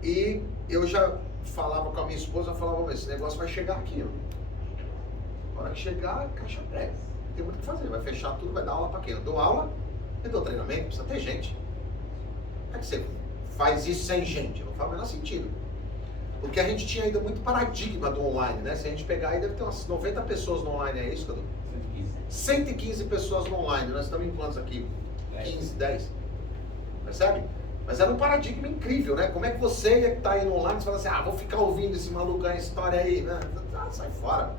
E eu já falava com a minha esposa, eu falava, esse negócio vai chegar aqui, ó. Na hora que chegar, caixa prega. Não tem muito o que fazer, vai fechar tudo, vai dar aula para quem? Eu dou aula, eu dou treinamento, precisa ter gente. Como é que você faz isso sem gente? Não faz o menor sentido. Porque a gente tinha ainda muito paradigma do online, né? Se a gente pegar aí, deve ter umas 90 pessoas no online, é isso, Cadu? 115 pessoas no online, nós estamos em quantos aqui? 15, 10. Percebe? Mas era um paradigma incrível, né? Como é que você que está aí no online, você fala assim, vou ficar ouvindo esse maluco aí, história aí, né? Sai fora.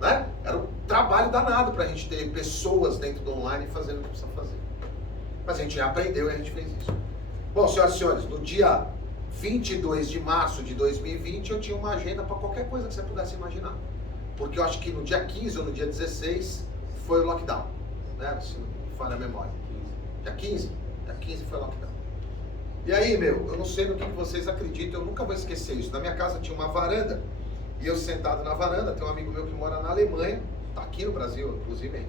Né? Era um trabalho danado para a gente ter pessoas dentro do online fazendo o que precisa fazer. Mas a gente já aprendeu e a gente fez isso. Bom, senhoras e senhores, no dia 22 de março de 2020 eu tinha uma agenda para qualquer coisa que você pudesse imaginar. Porque eu acho que no dia 15 ou no dia 16 foi o lockdown, né? Se não falha a memória. Dia 15? Dia 15 foi o lockdown. E aí, eu não sei no que vocês acreditam, eu nunca vou esquecer isso. Na minha casa tinha uma varanda. E eu sentado na varanda, tem um amigo meu que mora na Alemanha, tá aqui no Brasil, inclusive,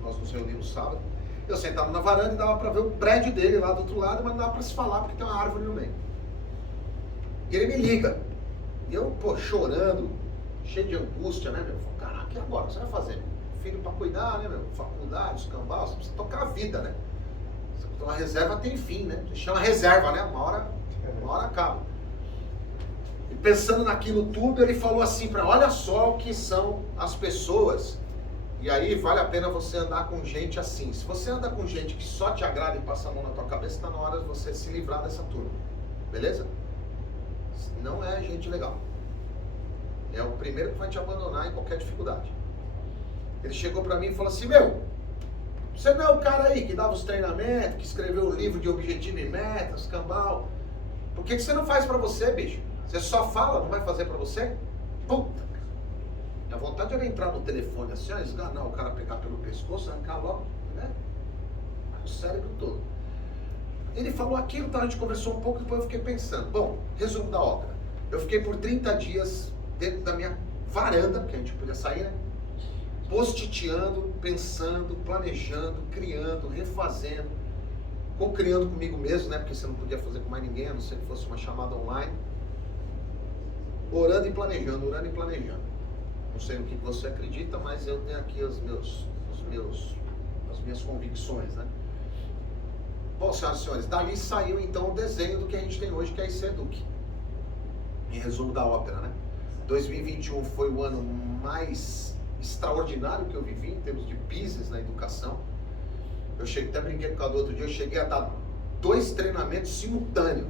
nós nos reunimos sábado. Eu sentado na varanda e dava para ver o prédio dele lá do outro lado, mas não dava para se falar porque tem uma árvore no meio. E ele me liga. E eu, chorando, cheio de angústia, né, meu? Falei, caraca, e agora? O que você vai fazer? Filho para cuidar, né, meu? Faculdade, escambau, você precisa tocar a vida, né? Uma reserva tem fim, né? Se chama reserva, né? Uma hora acaba. E pensando naquilo tudo, ele falou assim para olha só o que são as pessoas. E aí vale a pena você andar com gente assim. Se você anda com gente que só te agrada e passa a mão na tua cabeça, está na hora de você se livrar dessa turma. Beleza? Não é gente legal. É o primeiro que vai te abandonar em qualquer dificuldade. Ele chegou para mim e falou assim, você não é o cara aí que dava os treinamentos, que escreveu o livro de objetivo e metas, cambal. Por que você não faz para você, bicho? Você só fala, não vai fazer pra você? Puta! A vontade era entrar no telefone assim, esganar o cara, pegar pelo pescoço, arrancar logo, né? O cérebro todo. Ele falou aquilo, então a gente conversou um pouco, depois eu fiquei pensando. Bom, resumo da obra. Eu fiquei por 30 dias dentro da minha varanda, porque a gente podia sair, né? Post-iteando, pensando, planejando, criando, refazendo, co-criando comigo mesmo, né? Porque você não podia fazer com mais ninguém, a não ser que fosse uma chamada online. Orando e planejando, orando e planejando. Não sei no que você acredita, mas eu tenho aqui as minhas convicções, né? Bom, senhoras e senhores, dali saiu então o desenho do que a gente tem hoje, que é a IC Educ. Em resumo da ópera, né? 2021 foi o ano mais extraordinário que eu vivi em termos de business na educação. Eu cheguei, até brinquei com o Cadu outro dia, eu cheguei a dar 2 treinamentos simultâneos.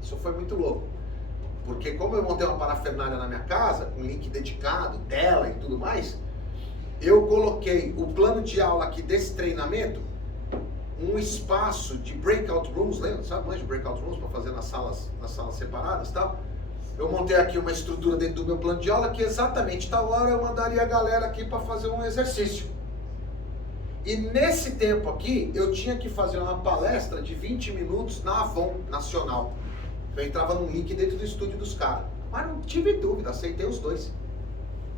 Isso foi muito louco. Porque como eu montei uma parafernália na minha casa, com link dedicado, tela e tudo mais, eu coloquei o plano de aula aqui desse treinamento, um espaço de breakout rooms, lembra? Sabe mais de breakout rooms para fazer nas salas separadas e tal? Eu montei aqui uma estrutura dentro do meu plano de aula que exatamente tal hora eu mandaria a galera aqui para fazer um exercício. E nesse tempo aqui, eu tinha que fazer uma palestra de 20 minutos na Avon Nacional. Eu entrava num link dentro do estúdio dos caras. Mas não tive dúvida, aceitei os 2.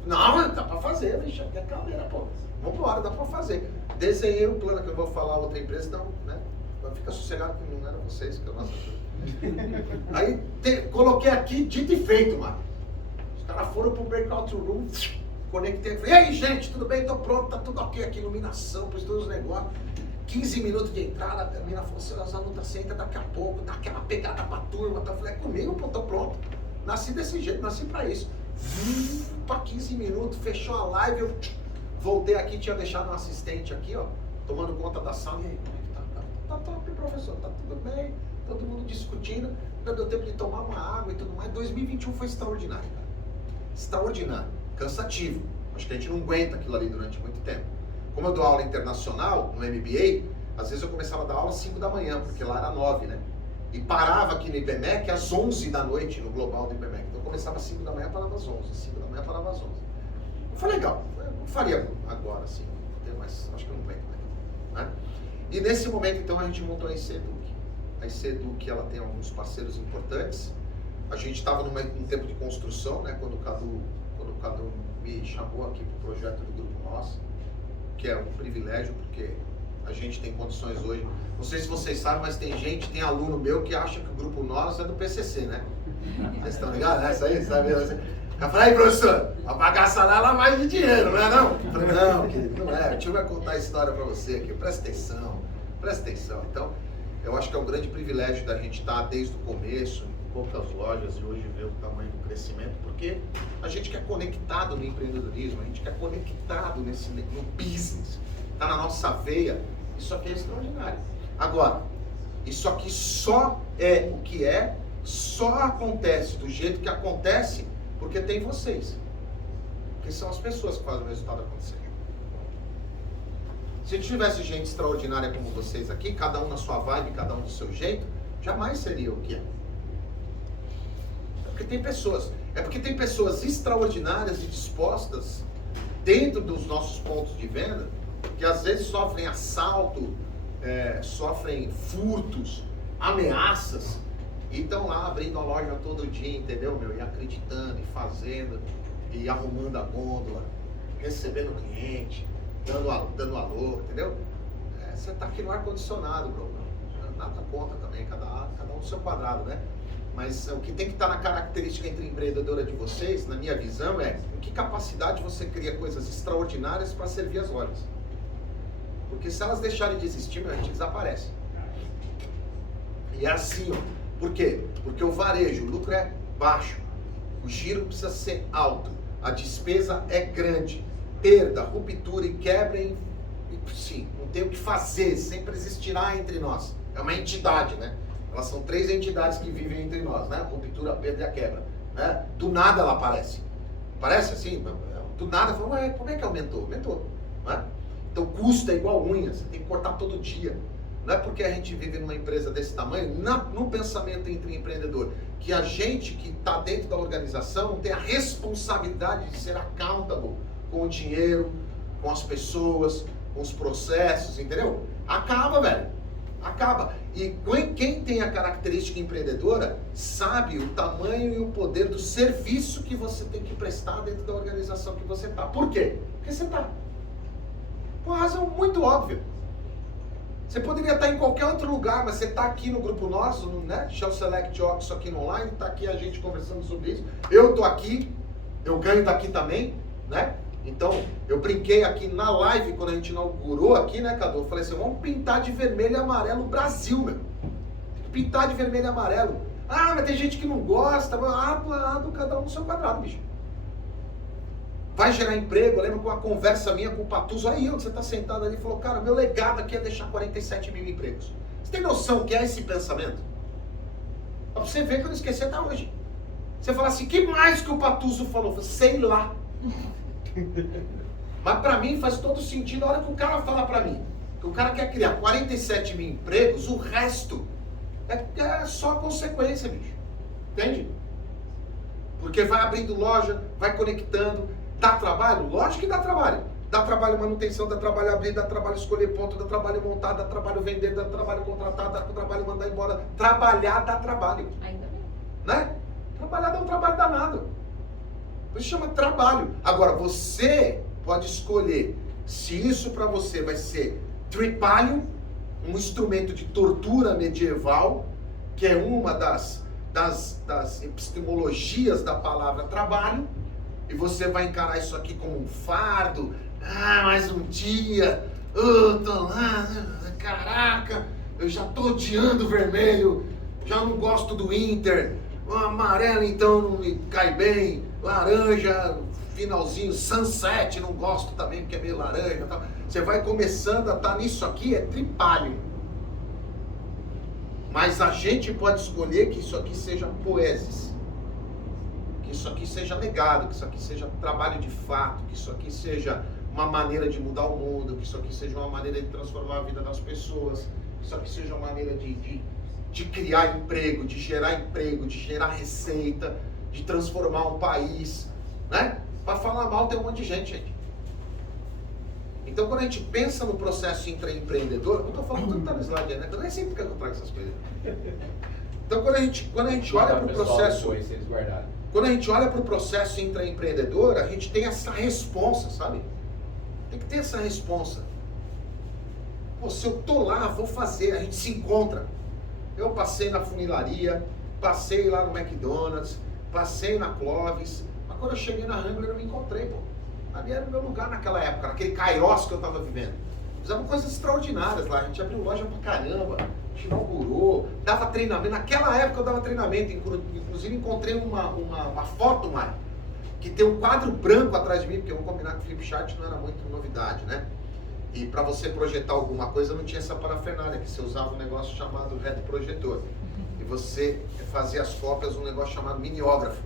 Não, dá pra fazer, deixa aqui a câmera, pô. Vambora, dá pra fazer. Desenhei o plano, que eu vou falar outra empresa, não, né? Fica sossegado que não era vocês, que eu não assisti. Aí coloquei aqui, dito e feito, mano. Os caras foram pro breakout room, conectei, falei, e aí, gente, tudo bem? Tô pronto, tá tudo ok aqui, iluminação, pus todos os negócios. 15 minutos de entrada, a menina falou assim, as alunas sentam daqui a pouco, dá aquela pegada pra turma, tá? Eu falei, é comigo, pô, tô pronto. Nasci desse jeito, nasci pra isso. Pra 15 minutos, fechou a live, eu voltei aqui, tinha deixado um assistente aqui, ó, tomando conta da sala. E aí, como é que tá? Tá top, professor, tá tudo bem, todo mundo discutindo, ainda deu tempo de tomar uma água e tudo mais. 2021 foi extraordinário, cara. Extraordinário, cansativo. Acho que a gente não aguenta aquilo ali durante muito tempo. Como eu dou aula internacional, no MBA, às vezes eu começava a dar aula às 5 da manhã, porque lá era 9, né? E parava aqui no IPMEC às 11 da noite, no global do IPMEC. Então eu começava às 5 da manhã, parava às 11. 5 da manhã, parava às 11. Foi legal. Eu faria agora, assim, mas acho que eu não aguento mais. Né? E nesse momento, então, a gente montou a IC Educ. A IC Educ, ela tem alguns parceiros importantes. A gente estava num tempo de construção, né? Quando o Cadu me chamou aqui para o projeto do Grupo Nós, que é um privilégio, porque a gente tem condições hoje. Não sei se vocês sabem, mas tem aluno meu que acha que o Grupo Nós é do PCC, né? Vocês estão ligados? É isso aí, sabe? Eu falei, aí, professor, a bagaça lá é lavagem de dinheiro, não é não? Eu falei, não, querido, não é. O tio vai contar a história para você aqui. Presta atenção, presta atenção. Então, eu acho que é um grande privilégio da gente estar desde o começo, em poucas lojas, e hoje ver o tamanho do crescimento, porque a gente quer conectado no empreendedorismo, a gente quer conectado no business, está na nossa veia. Isso aqui é extraordinário. Agora, isso aqui só é o que é, só acontece do jeito que acontece, porque tem vocês. Porque são as pessoas que fazem o resultado acontecer. Se tivesse gente extraordinária como vocês aqui, cada um na sua vibe, cada um do seu jeito, jamais seria o que é. Porque tem pessoas. É porque tem pessoas extraordinárias e dispostas dentro dos nossos pontos de venda, que às vezes sofrem assalto, sofrem furtos, ameaças, e estão lá abrindo a loja todo dia, entendeu, meu? E acreditando, e fazendo, e arrumando a gôndola, recebendo cliente, dando alô, entendeu? Você está aqui no ar-condicionado, bro. Nada conta também, cada um do seu quadrado, né? Mas o que tem que estar na característica empreendedora de vocês, na minha visão, é com que capacidade você cria coisas extraordinárias para servir as lojas. Porque se elas deixarem de existir, a gente desaparece. E é assim, ó. Por quê? Porque o varejo, o lucro é baixo, o giro precisa ser alto, a despesa é grande, perda, ruptura e quebra, sim, não tem o que fazer, sempre existirá entre nós. É uma entidade, né? Elas são 3 entidades que vivem entre nós, né? A ruptura, a perda e a quebra. Né? Do nada ela aparece. Parece assim? Do nada, fala, ué, como é que aumentou? Aumentou. Né? Então custo é igual unha, você tem que cortar todo dia. Não é porque a gente vive numa empresa desse tamanho, no pensamento entre empreendedor, que a gente que está dentro da organização tem a responsabilidade de ser accountable com o dinheiro, com as pessoas, com os processos, entendeu? Acaba, velho. Acaba. E quem tem a característica empreendedora sabe o tamanho e o poder do serviço que você tem que prestar dentro da organização que você está. Por quê? Porque você está. Por uma razão muito óbvia. Você poderia estar em qualquer outro lugar, mas você está aqui no grupo nosso, né? Shell Select Ox aqui no online, está aqui a gente conversando sobre isso. Eu estou aqui, eu ganho daqui também, né? Então, eu brinquei aqui na live, quando a gente inaugurou aqui, né, Cadu? Eu falei assim, vamos pintar de vermelho e amarelo o Brasil, meu. Tem que pintar de vermelho e amarelo. Ah, mas tem gente que não gosta. Cada um no seu quadrado, bicho. Vai gerar emprego. Eu lembro com uma conversa minha com o Patuso, aí onde você está sentado ali, falou, cara, meu legado aqui é deixar 47 mil empregos. Você tem noção que é esse pensamento? Pra você ver que eu não esqueci até hoje. Você fala assim, que mais que o Patuso falou? Eu falei, sei lá. Mas pra mim faz todo sentido a hora que o cara fala pra mim que o cara quer criar 47 mil empregos, o resto é só consequência, bicho. Entende? Porque vai abrindo loja, vai conectando, dá trabalho? Lógico que dá trabalho. Dá trabalho manutenção, dá trabalho abrir, dá trabalho escolher ponto, dá trabalho montar, dá trabalho vender, dá trabalho contratar, dá trabalho mandar embora. Trabalhar dá trabalho. Ainda bem. Né? Trabalhar dá um trabalho danado. Por isso chama trabalho. Agora, você pode escolher se isso para você vai ser tripalho, um instrumento de tortura medieval, que é uma das epistemologias da palavra trabalho, e você vai encarar isso aqui como um fardo. Ah, mais um dia, tô lá, caraca, eu já tô odiando o vermelho, já não gosto do Inter, o amarelo então não me cai bem, laranja, finalzinho, sunset, não gosto também porque é meio laranja, tal. Você vai começando a estar nisso aqui, é tripalho. Mas a gente pode escolher que isso aqui seja poesis, que isso aqui seja legado, que isso aqui seja trabalho de fato, que isso aqui seja uma maneira de mudar o mundo, que isso aqui seja uma maneira de transformar a vida das pessoas, que isso aqui seja uma maneira de criar emprego, de gerar receita, de transformar um país, né? Para falar mal tem um monte de gente. Então quando a gente pensa no processo intraempreendedor, eu estou falando tudo que está no slide aí, né? Eu nem sei porque eu trago essas coisas. Então quando a gente olha para o processo, quando a gente olha para o processo intraempreendedor, a gente tem essa responsa, sabe? Tem que ter essa responsa. Pô, se eu tô lá, vou fazer, a gente se encontra. Eu passei na funilaria, passei lá no McDonald's, passei na Clovis, mas quando eu cheguei na Wrangler eu me encontrei, pô. Ali era o meu lugar naquela época, naquele Kairos que eu tava vivendo. Fizemos coisas extraordinárias lá, a gente abriu loja pra caramba, a gente inaugurou, dava treinamento. Naquela época eu dava treinamento, inclusive encontrei uma foto, Mário, que tem um quadro branco atrás de mim, porque vamos combinar que o flipchart não era muito novidade, né? E para você projetar alguma coisa não tinha essa parafernália, que você usava um negócio chamado reto projetor. E você fazia as cópias um negócio chamado miniógrafo,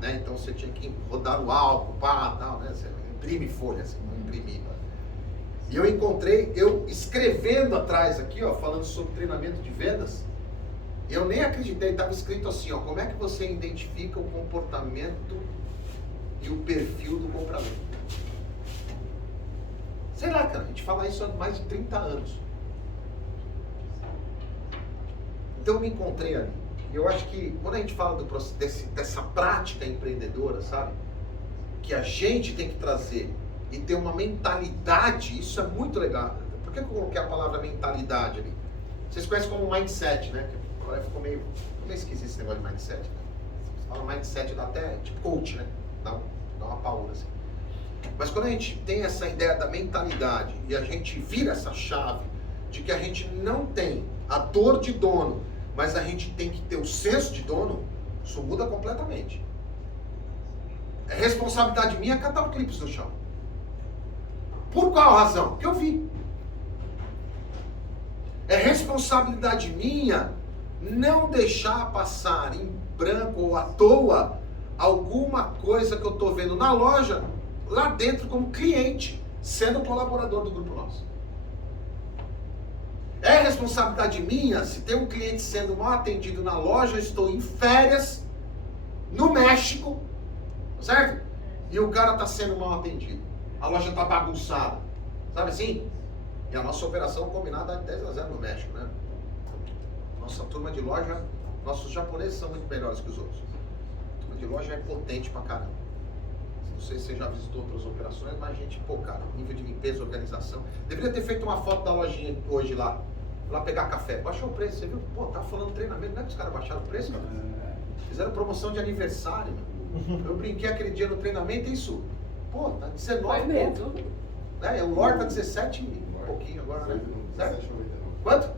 né? Então você tinha que rodar o álcool, tal, né? Você imprime folha, assim, imprimir. E eu encontrei, eu escrevendo atrás aqui, ó, falando sobre treinamento de vendas, eu nem acreditei, estava escrito assim, ó, como é que você identifica o comportamento e o perfil do comprador? Sei lá, cara, a gente fala isso há mais de 30 anos. Então eu me encontrei ali. Eu acho que quando a gente fala dessa prática empreendedora, sabe? Que a gente tem que trazer e ter uma mentalidade, isso é muito legal. Por que eu coloquei a palavra mentalidade ali? Vocês conhecem como mindset, né? Agora ficou meio esquisito esse negócio de mindset. Né? Você fala mindset, dá até tipo coach, né? Dá uma paura assim. Mas quando a gente tem essa ideia da mentalidade e a gente vira essa chave de que a gente não tem a dor de dono, mas a gente tem que ter o senso de dono, isso muda completamente. É responsabilidade minha catar o clipes no chão. Por qual razão? Porque eu vi. É responsabilidade minha não deixar passar em branco ou à toa alguma coisa que eu estou vendo na loja, lá dentro como cliente, sendo colaborador do grupo nosso. É responsabilidade minha se tem um cliente sendo mal atendido na loja, eu estou em férias, no México, certo? E o cara está sendo mal atendido. A loja está bagunçada. Sabe assim? E a nossa operação combinada é 10-0 no México, né? Nossa turma de loja, nossos japoneses são muito melhores que os outros. A turma de loja é potente pra caramba. não sei se você já visitou outras operações, mas a gente, pô, cara, nível de limpeza, organização. Deveria ter feito uma foto da lojinha hoje lá pegar café. Baixou o preço, você viu? Pô, tá falando treinamento, não é que os caras baixaram o preço, cara? Fizeram promoção de aniversário, meu. Eu brinquei aquele dia no treinamento, isso, pô, tá 19 mesmo. Né? O Lore tá 17 e pouquinho agora, né? 17,99. Quanto?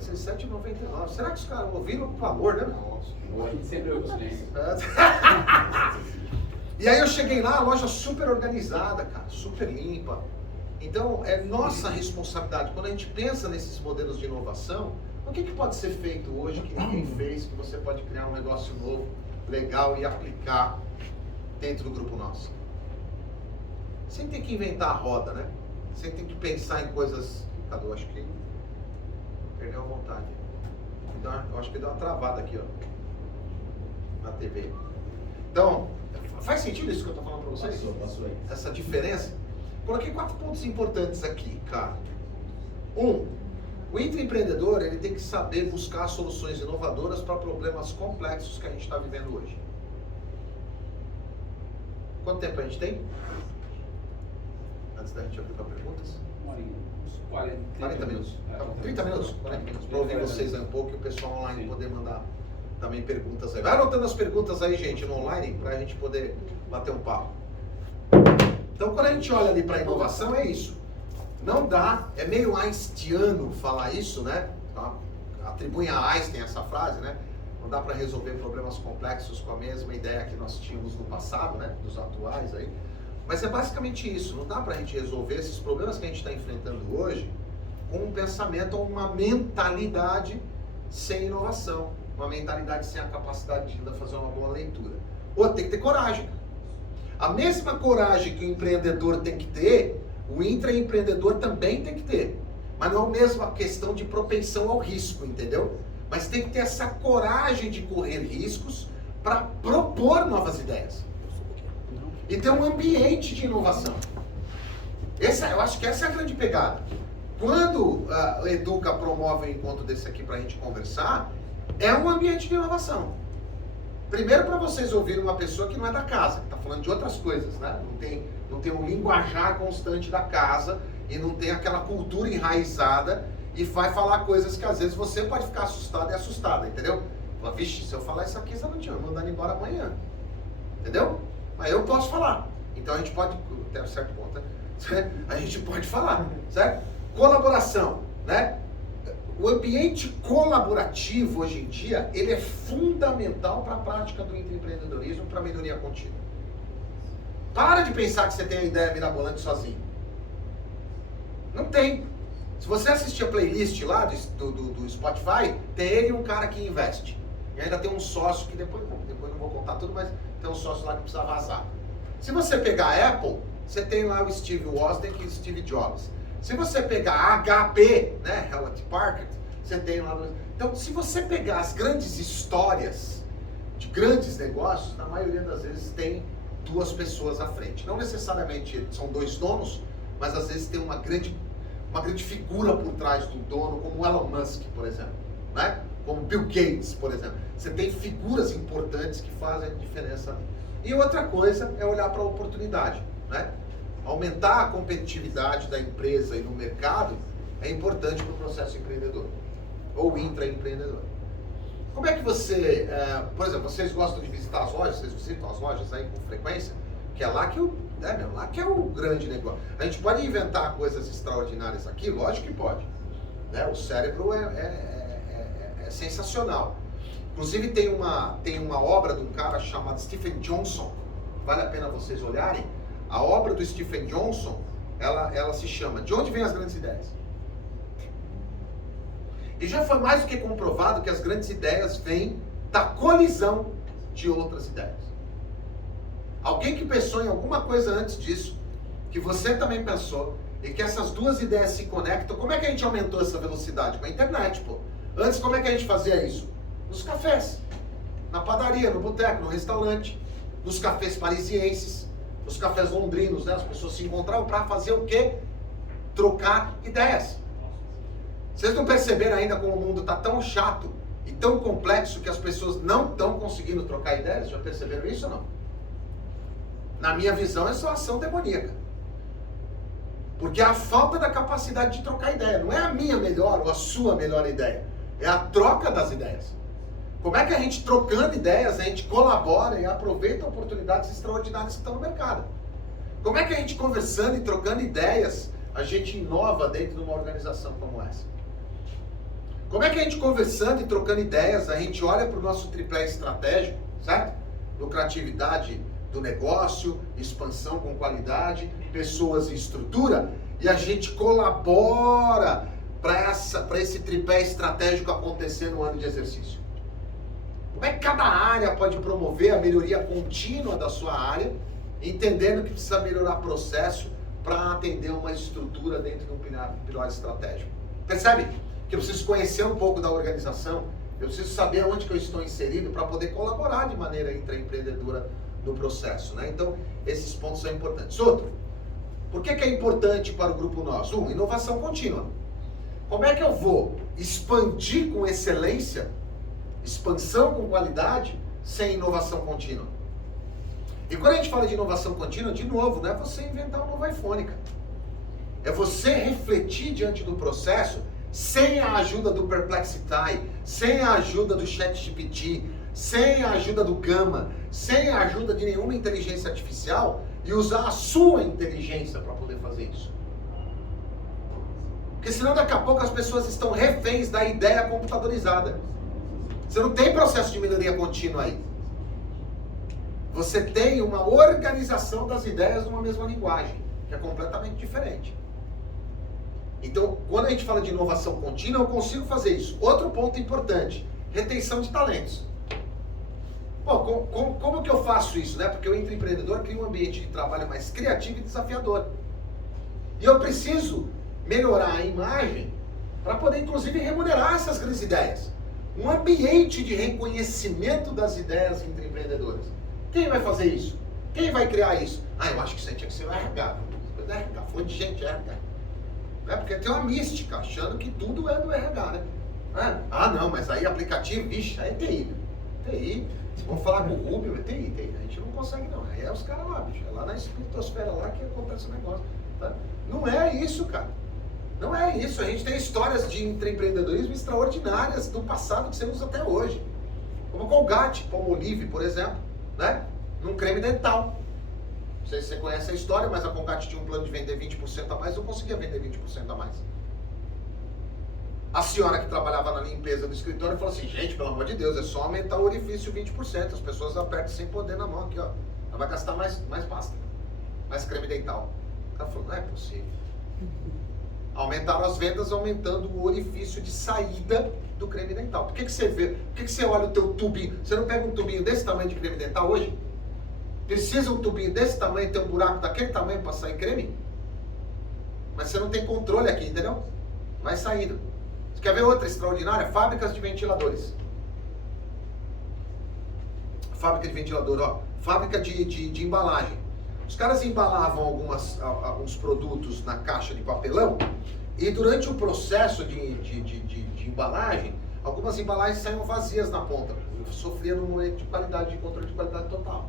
17,99. Será que os caras ouviram o clamor, né? A gente sempre ouve os clientes. E aí eu cheguei lá, a loja super organizada, cara, super limpa. Então, é nossa responsabilidade. Quando a gente pensa nesses modelos de inovação, o que pode ser feito hoje que ninguém fez, que você pode criar um negócio novo, legal e aplicar dentro do grupo nosso? Sem ter que inventar a roda, né? Sem ter que pensar em coisas... Cadu, acho que perdeu a vontade. Eu acho que deu uma travada aqui, ó, na TV. Então, faz sentido isso que eu tô falando para vocês? Passou aí. Essa diferença? Coloquei 4 pontos importantes aqui, cara. 1. O intraempreendedor, ele tem que saber buscar soluções inovadoras para problemas complexos que a gente está vivendo hoje. Quanto tempo a gente tem? Antes da gente abrir para perguntas? Uma horinha, uns 40 minutos. É, Tá bom, 30 minutos? 40 minutos. Para ouvir vocês aí um pouco e o pessoal online Sim. poder mandar também perguntas aí. Vai anotando as perguntas aí, gente, no online, para a gente poder bater um papo. Então, quando a gente olha ali para a inovação, é isso. Não dá, é meio einsteiniano falar isso, né? Tá? Atribuem a Einstein essa frase, né? Não dá para resolver problemas complexos com a mesma ideia que nós tínhamos no passado, né? Dos atuais aí. Mas é basicamente isso. Não dá para a gente resolver esses problemas que a gente está enfrentando hoje com um pensamento ou uma mentalidade sem inovação. Uma mentalidade sem a capacidade de ainda fazer uma boa leitura. Outro, tem que ter coragem. A mesma coragem que o empreendedor tem que ter, o intraempreendedor também tem que ter. Mas não é a mesma questão de propensão ao risco, entendeu? Mas tem que ter essa coragem de correr riscos para propor novas ideias. E ter um ambiente de inovação. Eu acho que essa é a grande pegada. Quando a Educa promove um encontro desse aqui para a gente conversar, é um ambiente de inovação. Primeiro, para vocês ouvirem uma pessoa que não é da casa, que está falando de outras coisas, né? Não tem um linguajar constante da casa e não tem aquela cultura enraizada e vai falar coisas que às vezes você pode ficar assustado e assustada, entendeu? Fala, vixe, se eu falar isso aqui, você não tinha mandado embora amanhã, entendeu? Mas eu posso falar. Então a gente pode, até um certo ponto, né? A gente pode falar, certo? Colaboração, né? O ambiente colaborativo hoje em dia, ele é fundamental para a prática do intraempreendedorismo, para a melhoria contínua. Para de pensar que você tem a ideia mirabolante sozinho. Não tem. Se você assistir a playlist lá do Spotify, tem ele e um cara que investe. E ainda tem um sócio que depois não vou contar tudo, mas tem um sócio lá que precisa vazar. Se você pegar a Apple, você tem lá o Steve Wozniak e o Steve Jobs. Se você pegar a HP, né, Hewlett Packard, você tem lá... Então, se você pegar as grandes histórias de grandes negócios, na maioria das vezes tem 2 pessoas à frente. Não necessariamente são 2 donos, mas às vezes tem uma grande figura por trás do dono, como Elon Musk, por exemplo, né? Como Bill Gates, por exemplo. Você tem figuras importantes que fazem a diferença ali. E outra coisa é olhar para a oportunidade, né? Aumentar a competitividade da empresa e no mercado é importante para o processo empreendedor ou intraempreendedor. Como é que você, por exemplo, vocês gostam de visitar as lojas? Vocês visitam as lojas aí com frequência? Que é lá que lá que é o grande negócio. A gente pode inventar coisas extraordinárias aqui? Lógico que pode. Né? O cérebro é sensacional. Inclusive tem uma obra de um cara chamado Stephen Johnson, vale a pena vocês olharem. A obra do Stephen Johnson, ela se chama De Onde Vêm as Grandes Ideias? E já foi mais do que comprovado que as grandes ideias vêm da colisão de outras ideias. Alguém que pensou em alguma coisa antes disso, que você também pensou, e que essas 2 ideias se conectam. Como é que a gente aumentou essa velocidade? Com a internet, pô. Antes, como é que a gente fazia isso? Nos cafés, na padaria, no boteco, no restaurante, nos cafés parisienses, nos cafés londrinos, né? As pessoas se encontravam para fazer o quê? Trocar ideias. Vocês não perceberam ainda como o mundo está tão chato e tão complexo que as pessoas não estão conseguindo trocar ideias? Já perceberam isso ou não? Na minha visão, é só ação demoníaca. Porque é a falta da capacidade de trocar ideia. Não é a minha melhor ou a sua melhor ideia. É a troca das ideias. Como é que a gente, trocando ideias, a gente colabora e aproveita oportunidades extraordinárias que estão no mercado? Como é que a gente, conversando e trocando ideias, a gente inova dentro de uma organização como essa? Como é que a gente, conversando e trocando ideias, a gente olha para o nosso tripé estratégico, certo? Lucratividade do negócio, expansão com qualidade, pessoas e estrutura, e a gente colabora para esse tripé estratégico acontecer no ano de exercício? Como é que cada área pode promover a melhoria contínua da sua área, entendendo que precisa melhorar processo para atender uma estrutura dentro de um pilar estratégico? Percebe? Que eu preciso conhecer um pouco da organização, eu preciso saber onde que eu estou inserido para poder colaborar de maneira intraempreendedora no processo, né? Então, esses pontos são importantes. Outro, por que é importante para o grupo nós? Inovação contínua. Como é que eu vou expandir com excelência, expansão com qualidade, sem inovação contínua? E quando a gente fala de inovação contínua, de novo, não é você inventar um novo iPhone, cara. É você refletir diante do processo, sem a ajuda do Perplexity, sem a ajuda do ChatGPT, sem a ajuda do Gama, sem a ajuda de nenhuma inteligência artificial, e usar a sua inteligência para poder fazer isso. Porque senão daqui a pouco as pessoas estão reféns da ideia computadorizada. Você não tem processo de melhoria contínua aí. Você tem uma organização das ideias numa mesma linguagem, que é completamente diferente. Então, quando a gente fala de inovação contínua, eu consigo fazer isso. Outro ponto importante, retenção de talentos. Bom, como que eu faço isso, né? Porque o intraempreendedor cria um ambiente de trabalho mais criativo e desafiador. E eu preciso melhorar a imagem para poder, inclusive, remunerar essas grandes ideias. Um ambiente de reconhecimento das ideias intraempreendedoras. Quem vai fazer isso? Quem vai criar isso? Eu acho que isso aí tinha que ser o RH. RH, foi de gente, RH. É porque tem uma mística, achando que tudo é do RH, né? Não, mas aí aplicativo, vixe, aí é TI. TI, vamos falar com o Rubio, é TI. A gente não consegue não. Aí é os caras lá, bicho. É lá na espiritosfera lá que acontece o negócio. Tá? Não é isso, cara. Não é isso. A gente tem histórias de empreendedorismo extraordinárias do passado que você usa até hoje. Como Colgate, Palmolive, por exemplo, né? Num creme dental. Não sei se você conhece a história, mas a Colgate tinha um plano de vender 20% a mais, eu conseguia vender 20% a mais. A senhora que trabalhava na limpeza do escritório falou assim, gente, pelo amor de Deus, é só aumentar o orifício 20%, as pessoas apertam sem poder na mão aqui, ó. Ela vai gastar mais pasta, mais creme dental. Ela falou, não é possível. Aumentaram as vendas, aumentando o orifício de saída do creme dental. Por que você vê? Por que você olha o teu tubinho? Você não pega um tubinho desse tamanho de creme dental hoje? Precisa um tubinho desse tamanho, ter um buraco daquele tamanho para sair creme? Mas você não tem controle aqui, entendeu? Vai saindo. Você quer ver outra extraordinária? Fábricas de ventiladores. Fábrica de ventilador, ó. Fábrica de embalagem. Os caras embalavam alguns produtos na caixa de papelão e durante o processo de embalagem, algumas embalagens saíam vazias na ponta. Sofria num momento de qualidade, de controle de qualidade total.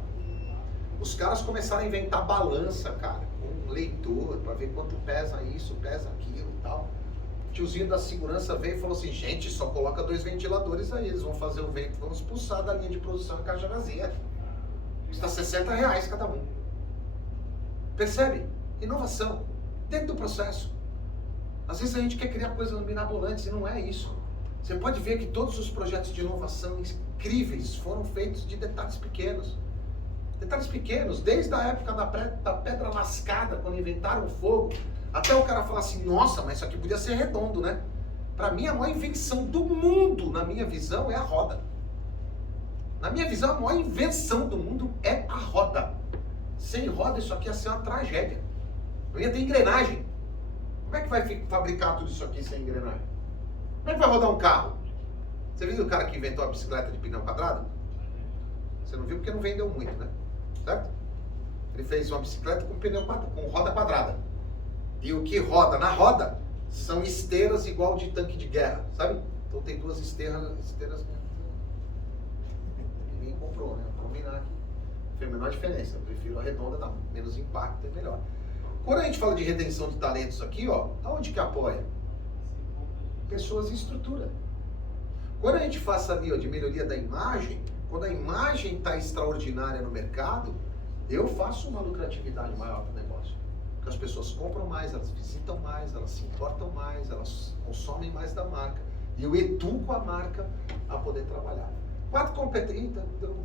Os caras começaram a inventar balança, cara, com um leitor, para ver quanto pesa isso, pesa aquilo e tal. O tiozinho da segurança veio e falou assim, gente, só coloca 2 ventiladores aí, eles vão fazer o vento, vão expulsar da linha de produção a caixa vazia. Custa R$60 cada um. Percebe? Inovação, dentro do processo. Às vezes a gente quer criar coisas mirabolantes e não é isso. Você pode ver que todos os projetos de inovação incríveis foram feitos de detalhes pequenos. Detalhes pequenos, desde a época da pedra lascada, quando inventaram o fogo, até o cara falar assim, nossa, mas isso aqui podia ser redondo, né? Para mim, a maior invenção do mundo, na minha visão, é a roda. Na minha visão, a maior invenção do mundo é a roda. Sem roda, isso aqui ia ser uma tragédia. Não ia ter engrenagem. Como é que vai fabricar tudo isso aqui sem engrenagem? Como é que vai rodar um carro? Você viu o cara que inventou a bicicleta de pneu quadrado? Você não viu porque não vendeu muito, né? Certo? Ele fez uma bicicleta com roda quadrada. E o que roda na roda são esteiras igual de tanque de guerra, sabe? Então tem 2 esteiras. Ninguém comprou, né? Vou combinar aqui. Fez a menor diferença. Eu prefiro a redonda, dá menos impacto, é melhor. Quando a gente fala de retenção de talentos aqui, ó, aonde que apoia? Pessoas e estrutura. Quando a gente faz ali, ó, de melhoria da imagem, quando a imagem está extraordinária no mercado, eu faço uma lucratividade maior para o negócio. Porque as pessoas compram mais, elas visitam mais, elas se importam mais, elas consomem mais da marca. E eu educo a marca a poder trabalhar. 4 competências, então,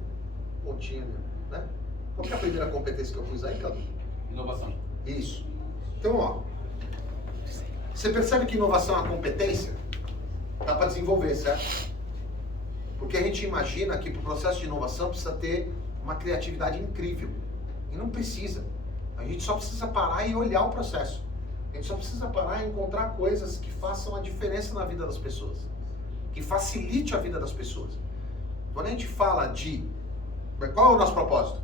pontinha, né? Qual que é a primeira competência que eu pus aí, Cadu? Inovação. Isso. Então, ó, você percebe que inovação é uma competência? Dá para desenvolver, certo? Porque a gente imagina que para o processo de inovação precisa ter uma criatividade incrível. E não precisa. A gente só precisa parar e olhar o processo. A gente só precisa parar e encontrar coisas que façam a diferença na vida das pessoas. Que facilite a vida das pessoas. Quando a gente fala de... Qual é o nosso propósito?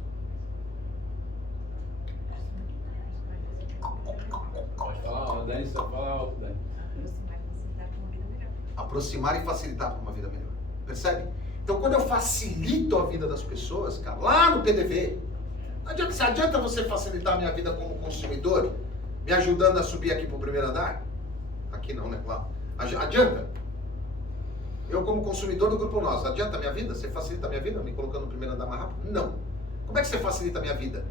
Pode falar, Dani, só fala alto, Dani. Aproximar e facilitar para uma vida melhor. Aproximar e facilitar para uma vida melhor. Percebe? Então, quando eu facilito a vida das pessoas, cara, lá no PDV, não adianta você facilitar a minha vida como consumidor, me ajudando a subir aqui para o primeiro andar? Aqui não, né? Claro. Adianta? Eu, como consumidor do Grupo Nós, adianta a minha vida? Você facilita a minha vida me colocando no primeiro andar mais rápido? Não. Como é que você facilita a minha vida?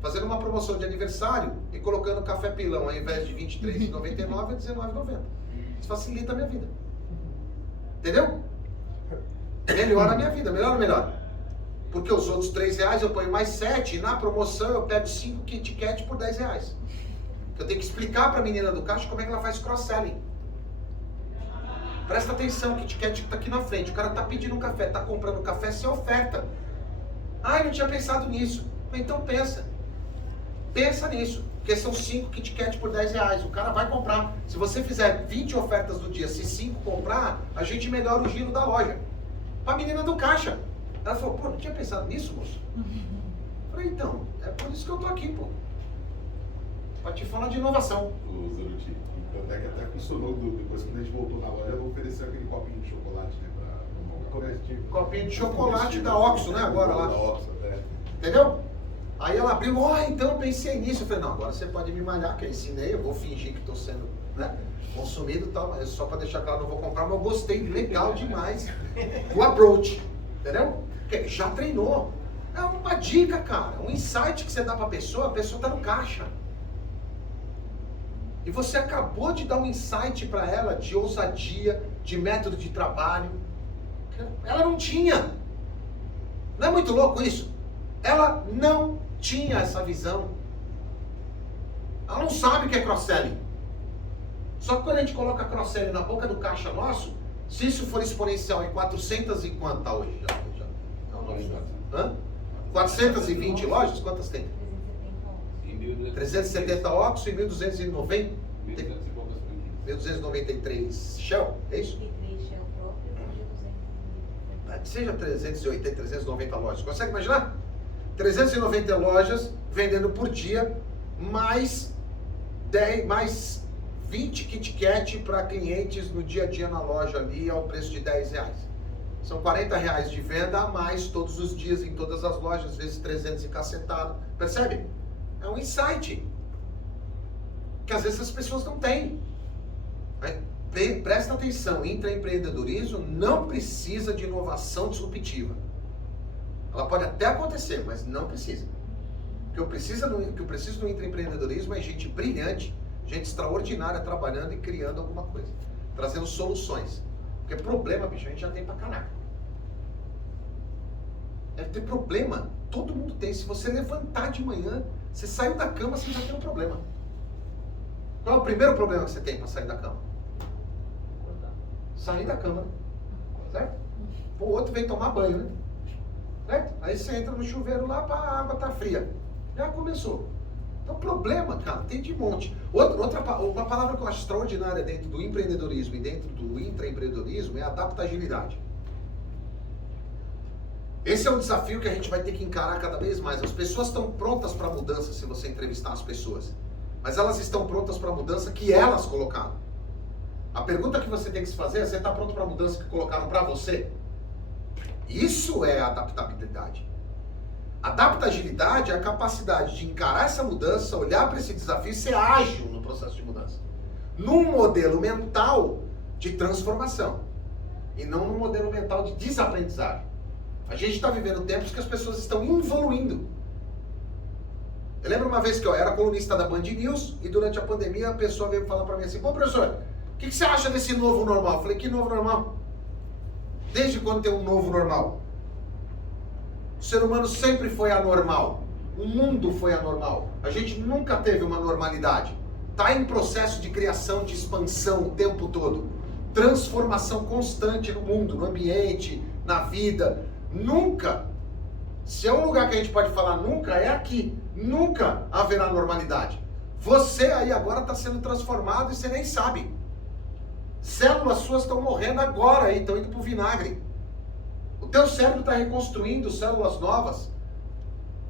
Fazendo uma promoção de aniversário e colocando café pilão, ao invés de R$ 23,99, é R$ 19,90. Isso facilita a minha vida. Entendeu? Melhora a minha vida, melhor ou melhor? Porque os outros R$3 eu ponho mais 7 e na promoção eu pego 5 Kit Kat por R$10. Eu tenho que explicar para a menina do caixa como é que ela faz cross-selling. Presta atenção, o Kit Kat está aqui na frente, o cara está pedindo um café, está comprando um café sem oferta. Ah, eu não tinha pensado nisso. Então pensa. Pensa nisso, porque são 5 Kit Kat por R$10. O cara vai comprar. Se você fizer 20 ofertas do dia, se 5 comprar, a gente melhora o giro da loja. Para a menina do caixa. Ela falou, pô, não tinha pensado nisso, moço? Eu falei, então, é por isso que eu tô aqui, pô. Pra te falar de inovação. O Zaruti, até funcionou depois que a gente voltou na loja, ela ofereceu aquele copinho de chocolate, né, pra tomar um café. Copinho de chocolate da Oxo, né, agora lá. Da Oxo, até. Entendeu? Aí ela abriu, então eu pensei nisso. Eu falei, não, agora você pode me malhar, que eu ensinei, eu vou fingir que estou sendo, né, consumido e tal, mas só para deixar claro, não vou comprar, mas eu gostei, legal demais o approach, entendeu? Porque já treinou. É uma dica, cara, um insight que você dá para a pessoa está no caixa. E você acabou de dar um insight para ela de ousadia, de método de trabalho. Ela não tinha. Não é muito louco isso? Ela não tinha essa visão. Ela não sabe o que é cross-selling. Só que quando a gente coloca cross-selling na boca do caixa nosso, se isso for exponencial em 400 e quanto tá hoje? Já. Hã? 420 lojas? Quantas tem? 370 Oxo e 1.290? 1.293 Shell, é isso? Seja 380, 390 lojas. Consegue imaginar? 390 lojas vendendo por dia, mais 20 Kit Kat para clientes no dia a dia na loja ali ao preço de R$10. São R$40 de venda a mais todos os dias em todas as lojas, vezes 300 e cacetado. Percebe? É um insight que às vezes as pessoas não têm. Presta atenção, intraempreendedorismo não precisa de inovação disruptiva. Ela pode até acontecer, mas não precisa. O que eu preciso no intraempreendedorismo é gente brilhante, gente extraordinária trabalhando e criando alguma coisa, trazendo soluções. Porque problema, bicho, a gente já tem pra caraca. É ter problema, todo mundo tem. Se você levantar de manhã, você saiu da cama, você já tem um problema. Qual é o primeiro problema que você tem para sair da cama? Sair da cama, né? Certo? O outro vem tomar banho, né? Certo? Aí você entra no chuveiro lá, a água tá fria. Já começou. Então, problema, cara, tem de monte. Uma palavra que eu acho extraordinária dentro do empreendedorismo e dentro do intraempreendedorismo é adaptabilidade. Esse é um desafio que a gente vai ter que encarar cada vez mais. As pessoas estão prontas para a mudança se você entrevistar as pessoas. Mas elas estão prontas para a mudança que elas colocaram. A pergunta que você tem que se fazer é: você está pronto para a mudança que colocaram para você? Isso é adaptabilidade. Adaptabilidade é a capacidade de encarar essa mudança, olhar para esse desafio e ser ágil no processo de mudança. Num modelo mental de transformação e não num modelo mental de desaprendizagem. A gente está vivendo tempos que as pessoas estão evoluindo. Eu lembro uma vez que eu era colunista da Band News e durante a pandemia a pessoa veio falar para mim assim: pô, professor, o que você acha desse novo normal? Eu falei: que novo normal? Desde quando tem um novo normal? O ser humano sempre foi anormal. O mundo foi anormal. A gente nunca teve uma normalidade. Está em processo de criação, de expansão o tempo todo. Transformação constante no mundo, no ambiente, na vida. Nunca, se é um lugar que a gente pode falar nunca, é aqui. Nunca haverá normalidade. Você aí agora está sendo transformado e você nem sabe. Células suas estão morrendo agora aí, estão indo para o vinagre. O teu cérebro está reconstruindo células novas.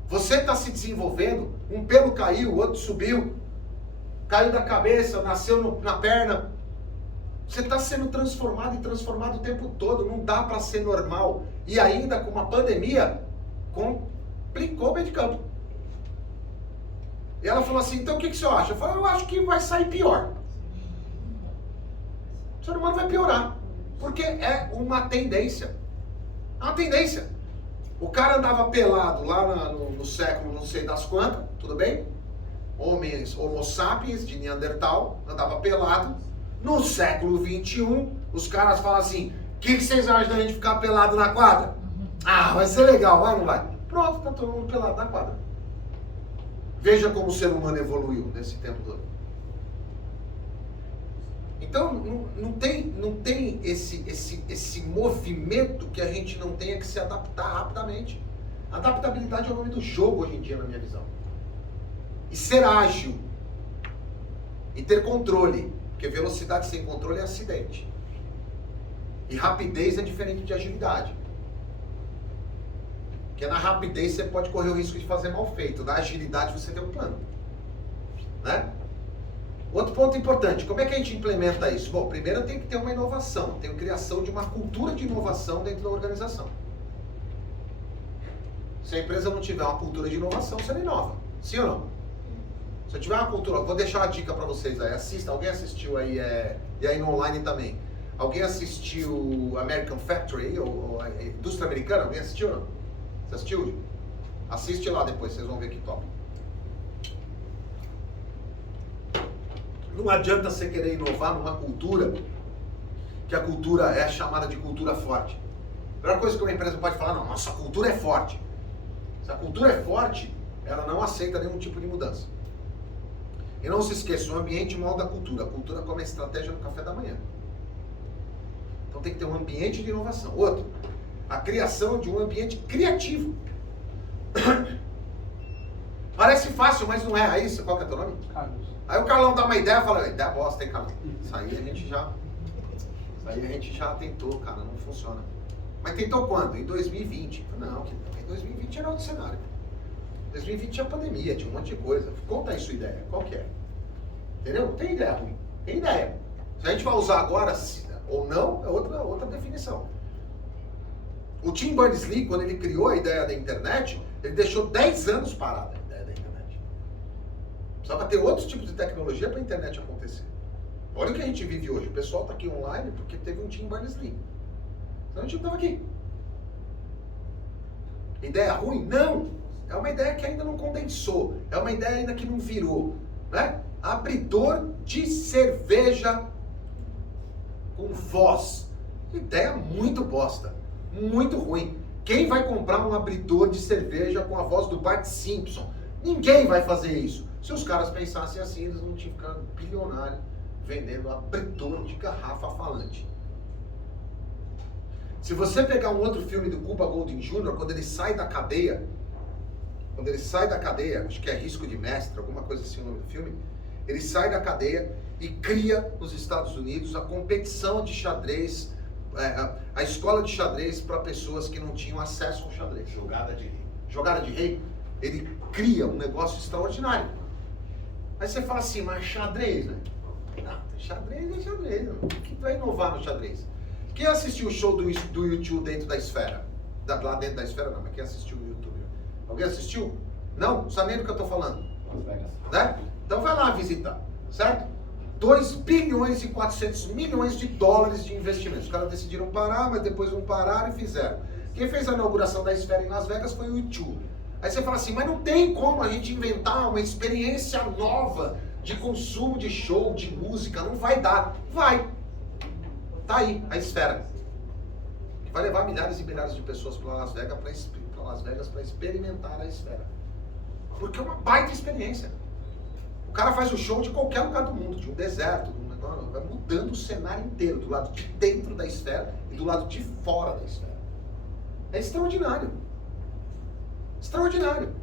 Você está se desenvolvendo. Um pelo caiu, o outro subiu. Caiu da cabeça, nasceu na perna. Você está sendo transformado e transformado o tempo todo. Não dá para ser normal. E ainda com uma pandemia, complicou o meio de campo. E ela falou assim: então o que você acha? Eu falei: eu acho que vai sair pior. O ser humano vai piorar. Porque é uma tendência. É uma tendência. O cara andava pelado lá no século não sei das quantas, tudo bem? Homens, homo sapiens, de Neandertal, andava pelado. No século 21, os caras falam assim: o que vocês acham da gente ficar pelado na quadra? Ah, vai ser legal, vai ou não vai? Pronto, tá todo mundo pelado na quadra. Veja como o ser humano evoluiu nesse tempo todo. Então, não tem esse movimento que a gente não tenha que se adaptar rapidamente. Adaptabilidade é o nome do jogo hoje em dia, na minha visão. E ser ágil. E ter controle. Porque velocidade sem controle é acidente. E rapidez é diferente de agilidade. Porque na rapidez você pode correr o risco de fazer mal feito. Na agilidade você tem um plano. Né? Outro ponto importante, como é que a gente implementa isso? Bom, primeiro tem que ter uma inovação, tem a criação de uma cultura de inovação dentro da organização. Se a empresa não tiver uma cultura de inovação, você não inova. Sim ou não? Se eu tiver uma cultura, vou deixar uma dica para vocês aí, assista, alguém assistiu aí, e aí no online também. Alguém assistiu American Factory, ou a indústria americana? Alguém assistiu ou não? Você assistiu? Assiste lá depois, vocês vão ver que top. Não adianta você querer inovar numa cultura, que a cultura é chamada de cultura forte. A primeira coisa que uma empresa pode falar: não, nossa cultura é forte. Se a cultura é forte, ela não aceita nenhum tipo de mudança. E não se esqueça, o ambiente molda a cultura. A cultura come a estratégia no café da manhã. Então tem que ter um ambiente de inovação. Outro, a criação de um ambiente criativo. Parece fácil, mas não é. Aí, qual que é teu nome? Carlos. Aí o Carlão dá uma ideia e fala: ideia bosta, hein, Carlão? Isso aí a gente já tentou, cara, não funciona. Mas tentou quando? Em 2020. Não, em 2020 era outro cenário. 2020 tinha pandemia, tinha um monte de coisa. Conta aí sua ideia, qual que é? Entendeu? Não tem ideia ruim. Tem ideia. Se a gente vai usar agora ou não, é outra definição. O Tim Berners-Lee, quando ele criou a ideia da internet, ele deixou 10 anos parada a ideia da internet. Precisava ter outros tipos de tecnologia para a internet acontecer. Olha o que a gente vive hoje. O pessoal está aqui online porque teve um Tim Berners-Lee. Senão a gente não estava aqui. Ideia ruim? Não! É uma ideia que ainda não condensou. É uma ideia ainda que não virou. Né? Abridor de cerveja com voz. Ideia muito bosta. Muito ruim. Quem vai comprar um abridor de cerveja com a voz do Bart Simpson? Ninguém vai fazer isso. Se os caras pensassem assim, eles não tinham ficado bilionários vendendo abridor de garrafa falante. Se você pegar um outro filme do Cuba Gooding Jr., quando ele sai da cadeia, acho que é Risco de Mestre, alguma coisa assim o nome do filme, ele sai da cadeia e cria nos Estados Unidos a competição de xadrez, a escola de xadrez para pessoas que não tinham acesso ao xadrez. Jogada de rei. Jogada de rei. Ele cria um negócio extraordinário. Aí você fala assim: mas xadrez, né? Não, xadrez é xadrez. O que vai inovar no xadrez? Quem assistiu o show do YouTube dentro da esfera? Lá dentro da esfera não, mas quem assistiu no YouTube? Alguém assistiu? Não? Sabe nem do que eu estou falando? Las Vegas. Né? Então vai lá visitar, certo? 2 bilhões e 400 milhões de dólares de investimentos. Os caras decidiram parar, mas depois não pararam e fizeram. Quem fez a inauguração da esfera em Las Vegas foi o U2. Aí você fala assim, mas não tem como a gente inventar uma experiência nova de consumo de show, de música, não vai dar. Vai. Tá aí, a esfera. Vai levar milhares e milhares de pessoas para Las Vegas para experimentar a esfera. Porque é uma baita experiência. O cara faz o show de qualquer lugar do mundo, de um deserto, vai mudando o cenário inteiro, do lado de dentro da esfera e do lado de fora da esfera. É extraordinário. Extraordinário.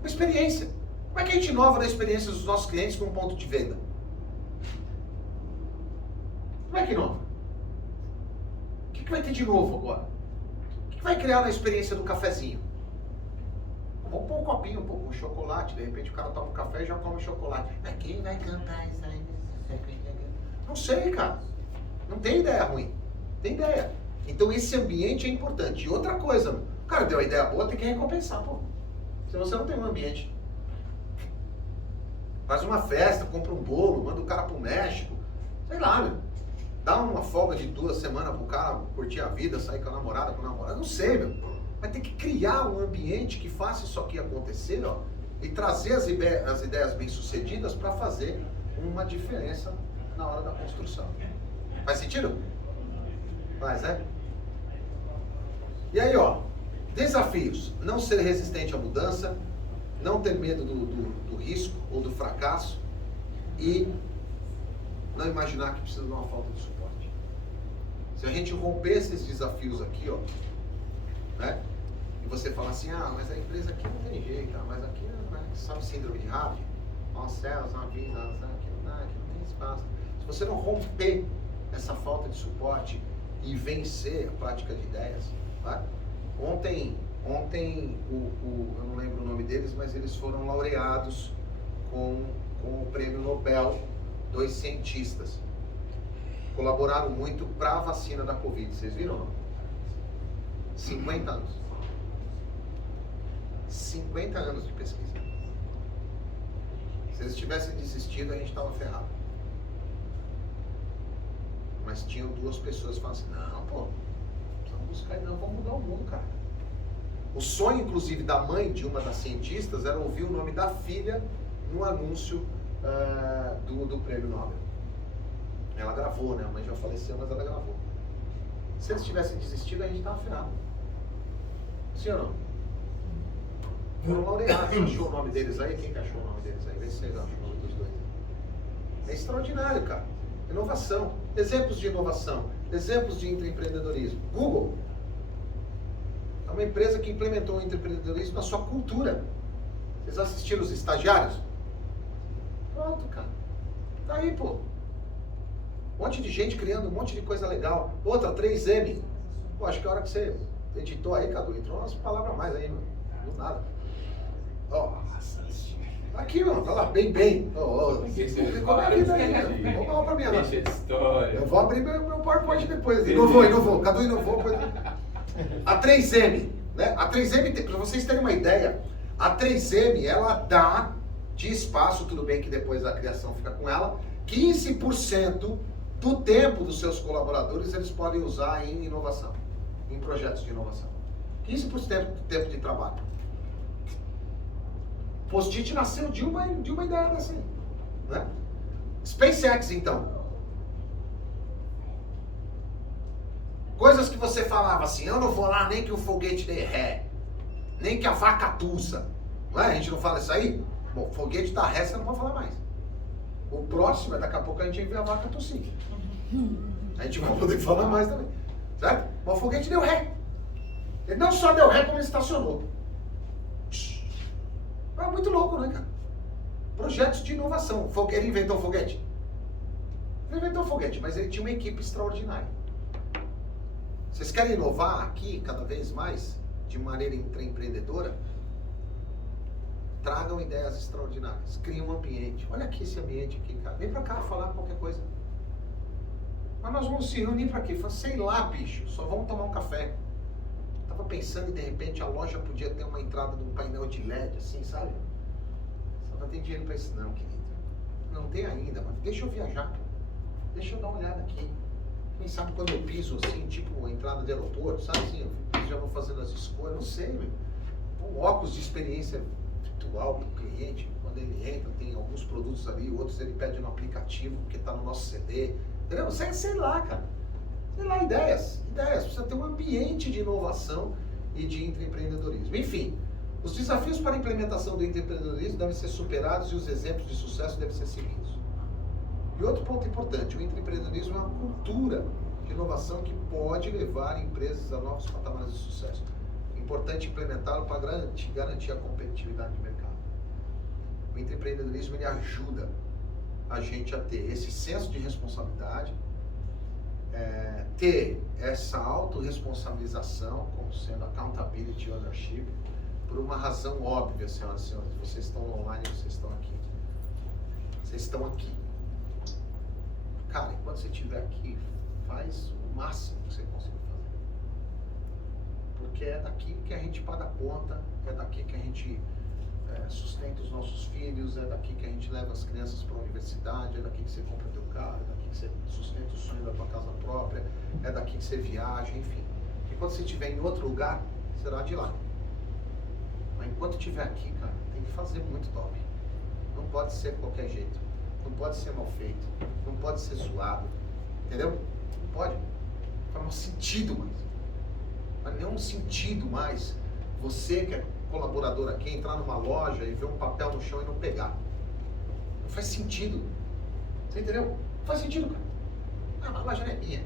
Uma experiência. Como é que a gente inova na experiência dos nossos clientes com um ponto de venda? Como é que inova? O que vai ter de novo agora? O que vai criar na experiência do cafezinho? Vamos pôr um copinho, um chocolate, de repente o cara toma um café e já come chocolate. Mas quem vai cantar isso aí? Não sei, cara. Não tem ideia ruim. Tem ideia. Então esse ambiente é importante. E outra coisa, o cara deu uma ideia boa, tem que recompensar, pô. Se você não tem um ambiente. Faz uma festa, compra um bolo, manda o cara pro México. Sei lá, meu. Dá uma folga de 2 semanas pro cara curtir a vida, sair com a namorada, com o namorado. Não sei, meu. Vai ter que criar um ambiente que faça isso aqui acontecer, ó. E trazer as ideias bem-sucedidas para fazer uma diferença na hora da construção. Faz sentido? Faz, né? E aí, ó. Desafios. Não ser resistente à mudança. Não ter medo do risco ou do fracasso. E não imaginar que precisa de uma falta de suporte. Se a gente romper esses desafios aqui, ó, né? E você fala assim, mas a empresa aqui não tem jeito, mas aqui sabe síndrome de Harvard? Ó, céus, na vida, aqui não tem espaço. Se você não romper essa falta de suporte e vencer a prática de ideias, tá? Ontem eu não lembro o nome deles, mas eles foram laureados com o prêmio Nobel, 2 cientistas. Colaboraram muito para a vacina da Covid, vocês viram? 50 anos. 50 anos de pesquisa. Se eles tivessem desistido, a gente estava ferrado. Mas tinham 2 pessoas que falaram assim, não, pô, vamos buscar e não, vamos mudar o mundo, cara. O sonho, inclusive, da mãe de uma das cientistas era ouvir o nome da filha no anúncio do prêmio Nobel. Ela gravou, né? A mãe já faleceu, mas ela gravou. Se eles tivessem desistido, a gente estava ferrado. Sim ou não? Foram laureados. Achou o nome deles aí? Quem que achou o nome deles aí? Vê se vocês acham o nome dos 2. É extraordinário, cara. Inovação. Exemplos de inovação. Exemplos de empreendedorismo. Google é uma empresa que implementou o empreendedorismo na sua cultura. Vocês assistiram os estagiários? Pronto, cara. Tá aí, pô. Um monte de gente criando um monte de coisa legal. Outra, 3M. Pô, acho que a hora que você editou aí, Cadu, entrou umas palavras a mais aí, mano. Do nada. Ó. Aqui, mano, tá lá, bem. Vamos lá pra minha, Deixa de história. Eu vou abrir meu PowerPoint depois. Inovou. Cadu inovou. A 3M, né? A 3M, pra vocês terem uma ideia, a 3M, ela dá de espaço, tudo bem que depois a criação fica com ela, 15% do tempo dos seus colaboradores eles podem usar em inovação, em projetos de inovação. 15% do tempo de trabalho. Post-it nasceu de uma ideia dessa aí, né? SpaceX, então. Coisas que você falava assim, eu não vou lá nem que o foguete dê ré, nem que a vaca tussa. Não é? A gente não fala isso aí? Bom, foguete dá ré, você não vai falar mais. O próximo é daqui a pouco a gente vai ver a vaca tossir. A gente vai poder falar mais também. Certo? Mas o foguete deu ré. Ele não só deu ré, como ele estacionou. É muito louco, né, cara? Projetos de inovação. Ele inventou o foguete? Ele inventou o foguete, mas ele tinha uma equipe extraordinária. Vocês querem inovar aqui cada vez mais, de maneira empreendedora? Tragam ideias extraordinárias. Criem um ambiente. Olha aqui esse ambiente aqui, cara. Vem pra cá falar qualquer coisa. Mas nós vamos se reunir pra quê? Sei lá, bicho. Só vamos tomar um café. Tava pensando e de repente a loja podia ter uma entrada de um painel de LED, assim, sabe? Só não tem dinheiro para isso não, querido. Não tem ainda, mas deixa eu viajar. Deixa eu dar uma olhada aqui. Quem sabe quando eu piso assim, tipo entrada de aeroporto, sabe assim? Eu já vou fazendo as escolhas, não sei, meu. Um óculos de experiência virtual para o cliente, quando ele entra, tem alguns produtos ali, outros ele pede no aplicativo, porque está no nosso CD. Entendeu? Sei lá, cara. Sei lá, ideias. Precisa ter um ambiente de inovação e de intraempreendedorismo. Enfim, os desafios para a implementação do intraempreendedorismo devem ser superados e os exemplos de sucesso devem ser seguidos. E outro ponto importante, o intraempreendedorismo é uma cultura de inovação que pode levar empresas a novos patamares de sucesso. É importante implementá-lo para garantir a competitividade do mercado. O intraempreendedorismo ele ajuda a gente a ter esse senso de responsabilidade, ter essa autorresponsabilização, como sendo accountability ownership, por uma razão óbvia, senhoras e senhores. Vocês estão online, vocês estão aqui. Vocês estão aqui. Cara, enquanto você estiver aqui, faz o máximo que você conseguir fazer. Porque é daqui que a gente paga a conta, é daqui que a gente sustenta os nossos filhos, é daqui que a gente leva as crianças para a universidade, é daqui que você compra teu carro, é daqui que você sustenta o sonho da tua casa própria, é daqui que você viaja, enfim. E quando você estiver em outro lugar, será de lá. Mas enquanto estiver aqui, cara, tem que fazer muito top. Não pode ser de qualquer jeito. Não pode ser mal feito. Não pode ser zoado. Entendeu? Não pode. Não faz um sentido mais. Não faz nenhum sentido mais você que é colaborador aqui entrar numa loja e ver um papel no chão e não pegar. Não faz sentido. Você entendeu? Não faz sentido, cara. Ah, a loja não é minha.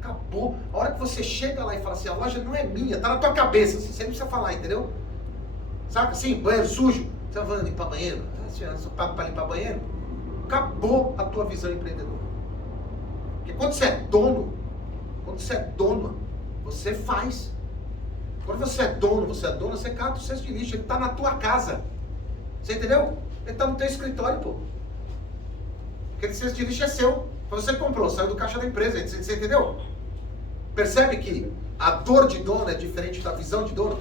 Acabou. A hora que você chega lá e fala assim, a loja não é minha, tá na tua cabeça. Você não precisa falar, entendeu? Sabe assim, banheiro sujo. Você vai limpar banheiro? Você paga para limpar banheiro? Acabou a tua visão empreendedora. Porque quando você é dono, você faz. Quando você é dono, você cata o cesto de lixo, ele está na tua casa. Você entendeu? Ele está no teu escritório, pô. Aquele cesto de lixo é seu. Você comprou, saiu do caixa da empresa, você entendeu? Percebe que a dor de dono é diferente da visão de dono?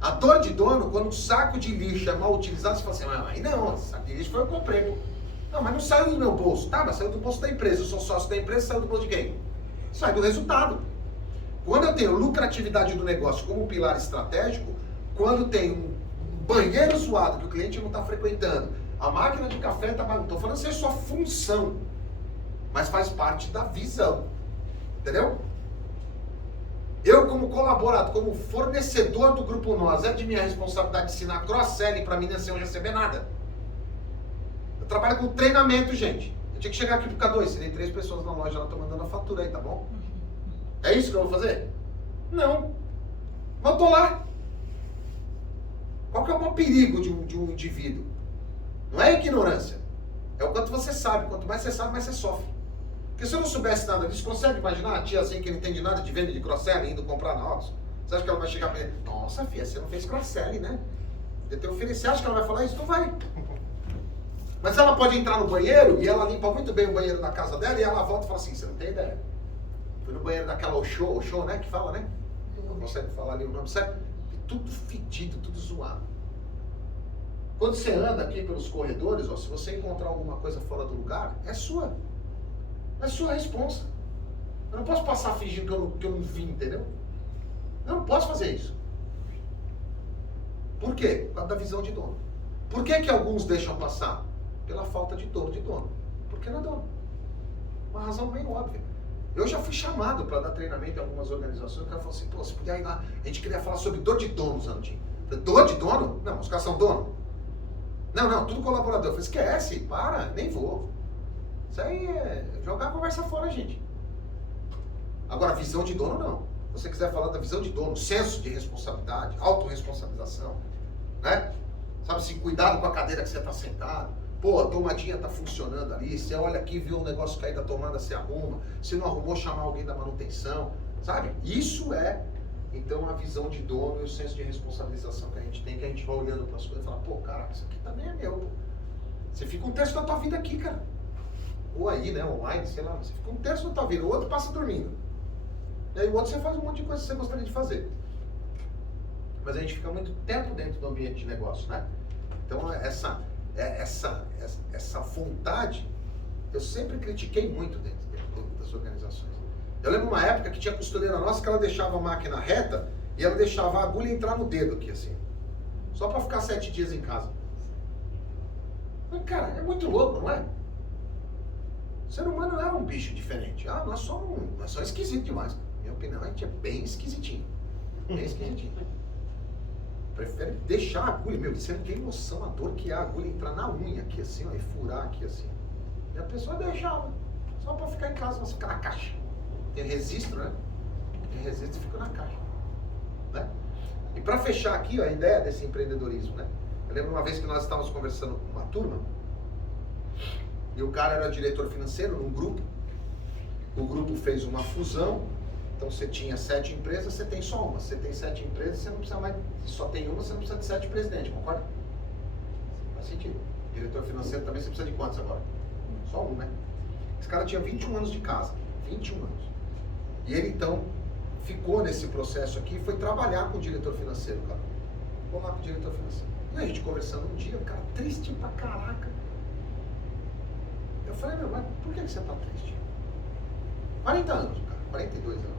A dor de dono, quando um saco de lixo é mal utilizado, você fala assim, aí não, esse saco de lixo foi eu que comprei, pô. Não, mas não saiu do meu bolso. Tá, mas saiu do bolso da empresa. Eu sou sócio da empresa, saiu do bolso de quem? Sai do resultado. Quando eu tenho lucratividade do negócio como pilar estratégico, quando tem um banheiro zoado que o cliente não está frequentando, a máquina de café está bagunçada, não estou falando se é sua função, mas faz parte da visão. Entendeu? Eu, como colaborador, como fornecedor do Grupo Nós, é de minha responsabilidade ensinar cross-selling para mim não sem eu receber nada. Eu trabalho com treinamento, gente. Eu tinha que chegar aqui pro K2, se tem 3 pessoas na loja, ela tá mandando a fatura aí, tá bom? É isso que eu vou fazer? Não. Mas eu tô lá. Qual que é o maior perigo de um indivíduo? Não é a ignorância. É o quanto você sabe. Quanto mais você sabe, mais você sofre. Porque se eu não soubesse nada disso, consegue imaginar a tiazinha que não entende nada de venda de cross-selling indo comprar na Ox? Você acha que ela vai chegar pra ele? Nossa, filha, você não fez cross-selling, né? Eu te oferecer, você acha que ela vai falar isso? Não vai. Mas ela pode entrar no banheiro e ela limpa muito bem o banheiro da casa dela e ela volta e fala assim, você não tem ideia. Fui no banheiro daquela Oxô, né? Que fala, né? Não consegue falar ali o nome certo. Tudo fedido, tudo zoado. Quando você anda aqui pelos corredores, ó, se você encontrar alguma coisa fora do lugar, é sua. É sua responsa. Eu não posso passar fingindo que eu não vi, entendeu? Eu não posso fazer isso. Por quê? Por causa da visão de dono. Por que alguns deixam passar? Pela falta de dor de dono. Porque não é dono. Uma razão bem óbvia. Eu já fui chamado para dar treinamento em algumas organizações. O cara falou assim, pô, você podia ir lá. A gente queria falar sobre dor de dono, Zandim. Dor de dono? Não, os caras são dono. Não, tudo colaborador. Eu falei, esquece, para, nem vou. Isso aí é jogar a conversa fora, gente. Agora, visão de dono, não. Se você quiser falar da visão de dono, senso de responsabilidade, autorresponsabilização, né? Sabe assim, cuidado com a cadeira que você está sentado. Pô, a tomadinha está funcionando ali. Você olha aqui, viu um negócio cair da tomada, você arruma. Se não arrumou, chamar alguém da manutenção. Sabe? Isso é, então, a visão de dono e o senso de responsabilização que a gente tem, que a gente vai olhando para as coisas e fala, pô, cara, isso aqui também é meu. Pô. Você fica um terço da tua vida aqui, cara. Ou aí, né, online, sei lá. Você fica um terço da tua vida, o outro passa dormindo. E aí o outro você faz um monte de coisa que você gostaria de fazer. Mas a gente fica muito tempo dentro do ambiente de negócio, né? Então essa vontade, eu sempre critiquei muito dentro das organizações. Eu lembro uma época que tinha costureira nossa que ela deixava a máquina reta e ela deixava a agulha entrar no dedo aqui assim. Só para ficar 7 dias em casa. Mas, cara, é muito louco, não é? O ser humano é um bicho diferente. Nós somos esquisitos demais. Minha opinião, a gente é bem esquisitinho. Bem esquisitinho. Prefere deixar a agulha. Meu, você não tem noção da dor que é a agulha entrar na unha aqui assim, ó, e furar aqui assim. E a pessoa deixava. Só para ficar em casa, mas ficar na caixa. Tem registro, né? Tem registro e fica na caixa. Né? E para fechar aqui, ó, a ideia desse empreendedorismo, né? Eu lembro uma vez que nós estávamos conversando com uma turma e o cara era diretor financeiro num grupo. O grupo fez uma fusão, então você tinha 7 empresas, você tem só uma. Você tem 7 empresas, você não precisa mais, só tem uma, você não precisa de 7 presidentes, concorda? Faz sentido. Diretor financeiro também você precisa de quantos agora? Só um, né? Esse cara tinha 21 anos de casa, 21 anos. E ele então ficou nesse processo aqui e foi trabalhar com o diretor financeiro, cara. Ficou lá com o diretor financeiro. E a gente conversando um dia, o cara triste pra caraca. Eu falei, meu, mas por que você tá triste? 40 anos, cara, 42 anos.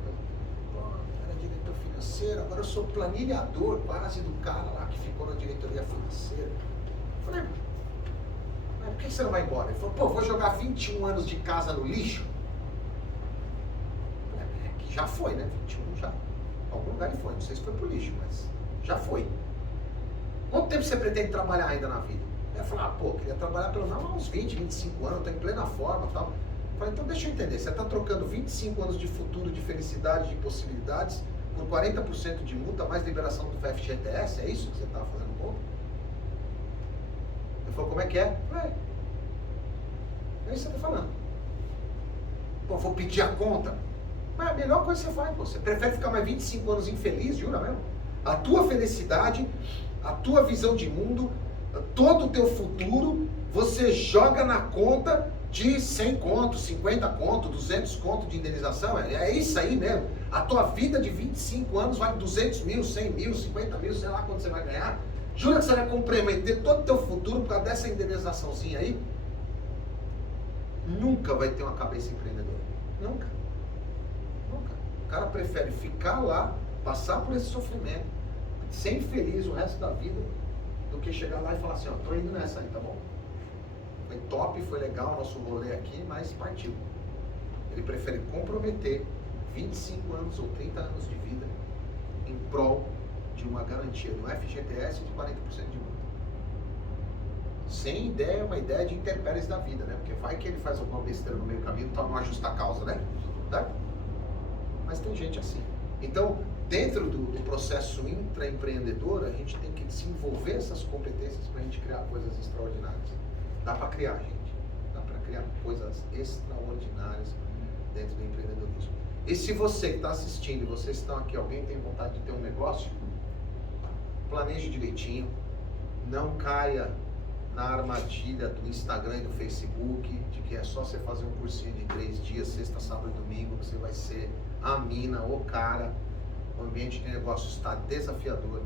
Pô, era diretor financeiro, agora eu sou planilhador quase do cara lá que ficou na diretoria financeira. Eu falei, mas por que você não vai embora? Ele falou, pô, vou jogar 21 anos de casa no lixo? Eu falei, que já foi, né? 21 já. Algum lugar ele foi, não sei se foi pro lixo, mas já foi. Quanto tempo você pretende trabalhar ainda na vida? Eu falei, pô, queria trabalhar pelo menos uns 20, 25 anos, tô em plena forma e tal. Eu falei, então deixa eu entender, você está trocando 25 anos de futuro, de felicidade, de possibilidades, por 40% de multa, mais liberação do FGTS, é isso que você está fazendo conta? Ele falou, como é que é? Eu falei, é isso que você está falando. Pô, vou pedir a conta. Mas a melhor coisa que você faz, pô, você prefere ficar mais 25 anos infeliz, jura mesmo? A tua felicidade, a tua visão de mundo, todo o teu futuro, você joga na conta de 100 conto, 50 conto, 200 conto de indenização. É isso aí mesmo. A tua vida de 25 anos vale 200 mil, 100 mil, 50 mil, sei lá quanto você vai ganhar. Jura que você vai comprometer todo o teu futuro por causa dessa indenizaçãozinha aí? Nunca vai ter uma cabeça empreendedora. Nunca. Nunca. O cara prefere ficar lá, passar por esse sofrimento, ser infeliz o resto da vida, do que chegar lá e falar assim, ó, tô indo nessa aí, tá bom? Foi top, foi legal o nosso rolê aqui, mas partiu. Ele prefere comprometer 25 anos ou 30 anos de vida em prol de uma garantia do FGTS de 40% de multa. Sem ideia, uma ideia de intempéries da vida, né? Porque vai que ele faz alguma besteira no meio do caminho para não ajustar a causa, né? Tá? Mas tem gente assim. Então, dentro do processo intraempreendedor, a gente tem que desenvolver essas competências para a gente criar coisas extraordinárias. Dá para criar, gente. Dá para criar coisas extraordinárias dentro do empreendedorismo. E se você que está assistindo, vocês estão aqui, alguém tem vontade de ter um negócio, planeje direitinho. Não caia na armadilha do Instagram e do Facebook, de que é só você fazer um cursinho de 3 dias, sexta, sábado e domingo, você vai ser a mina, o cara. O ambiente de negócio está desafiador,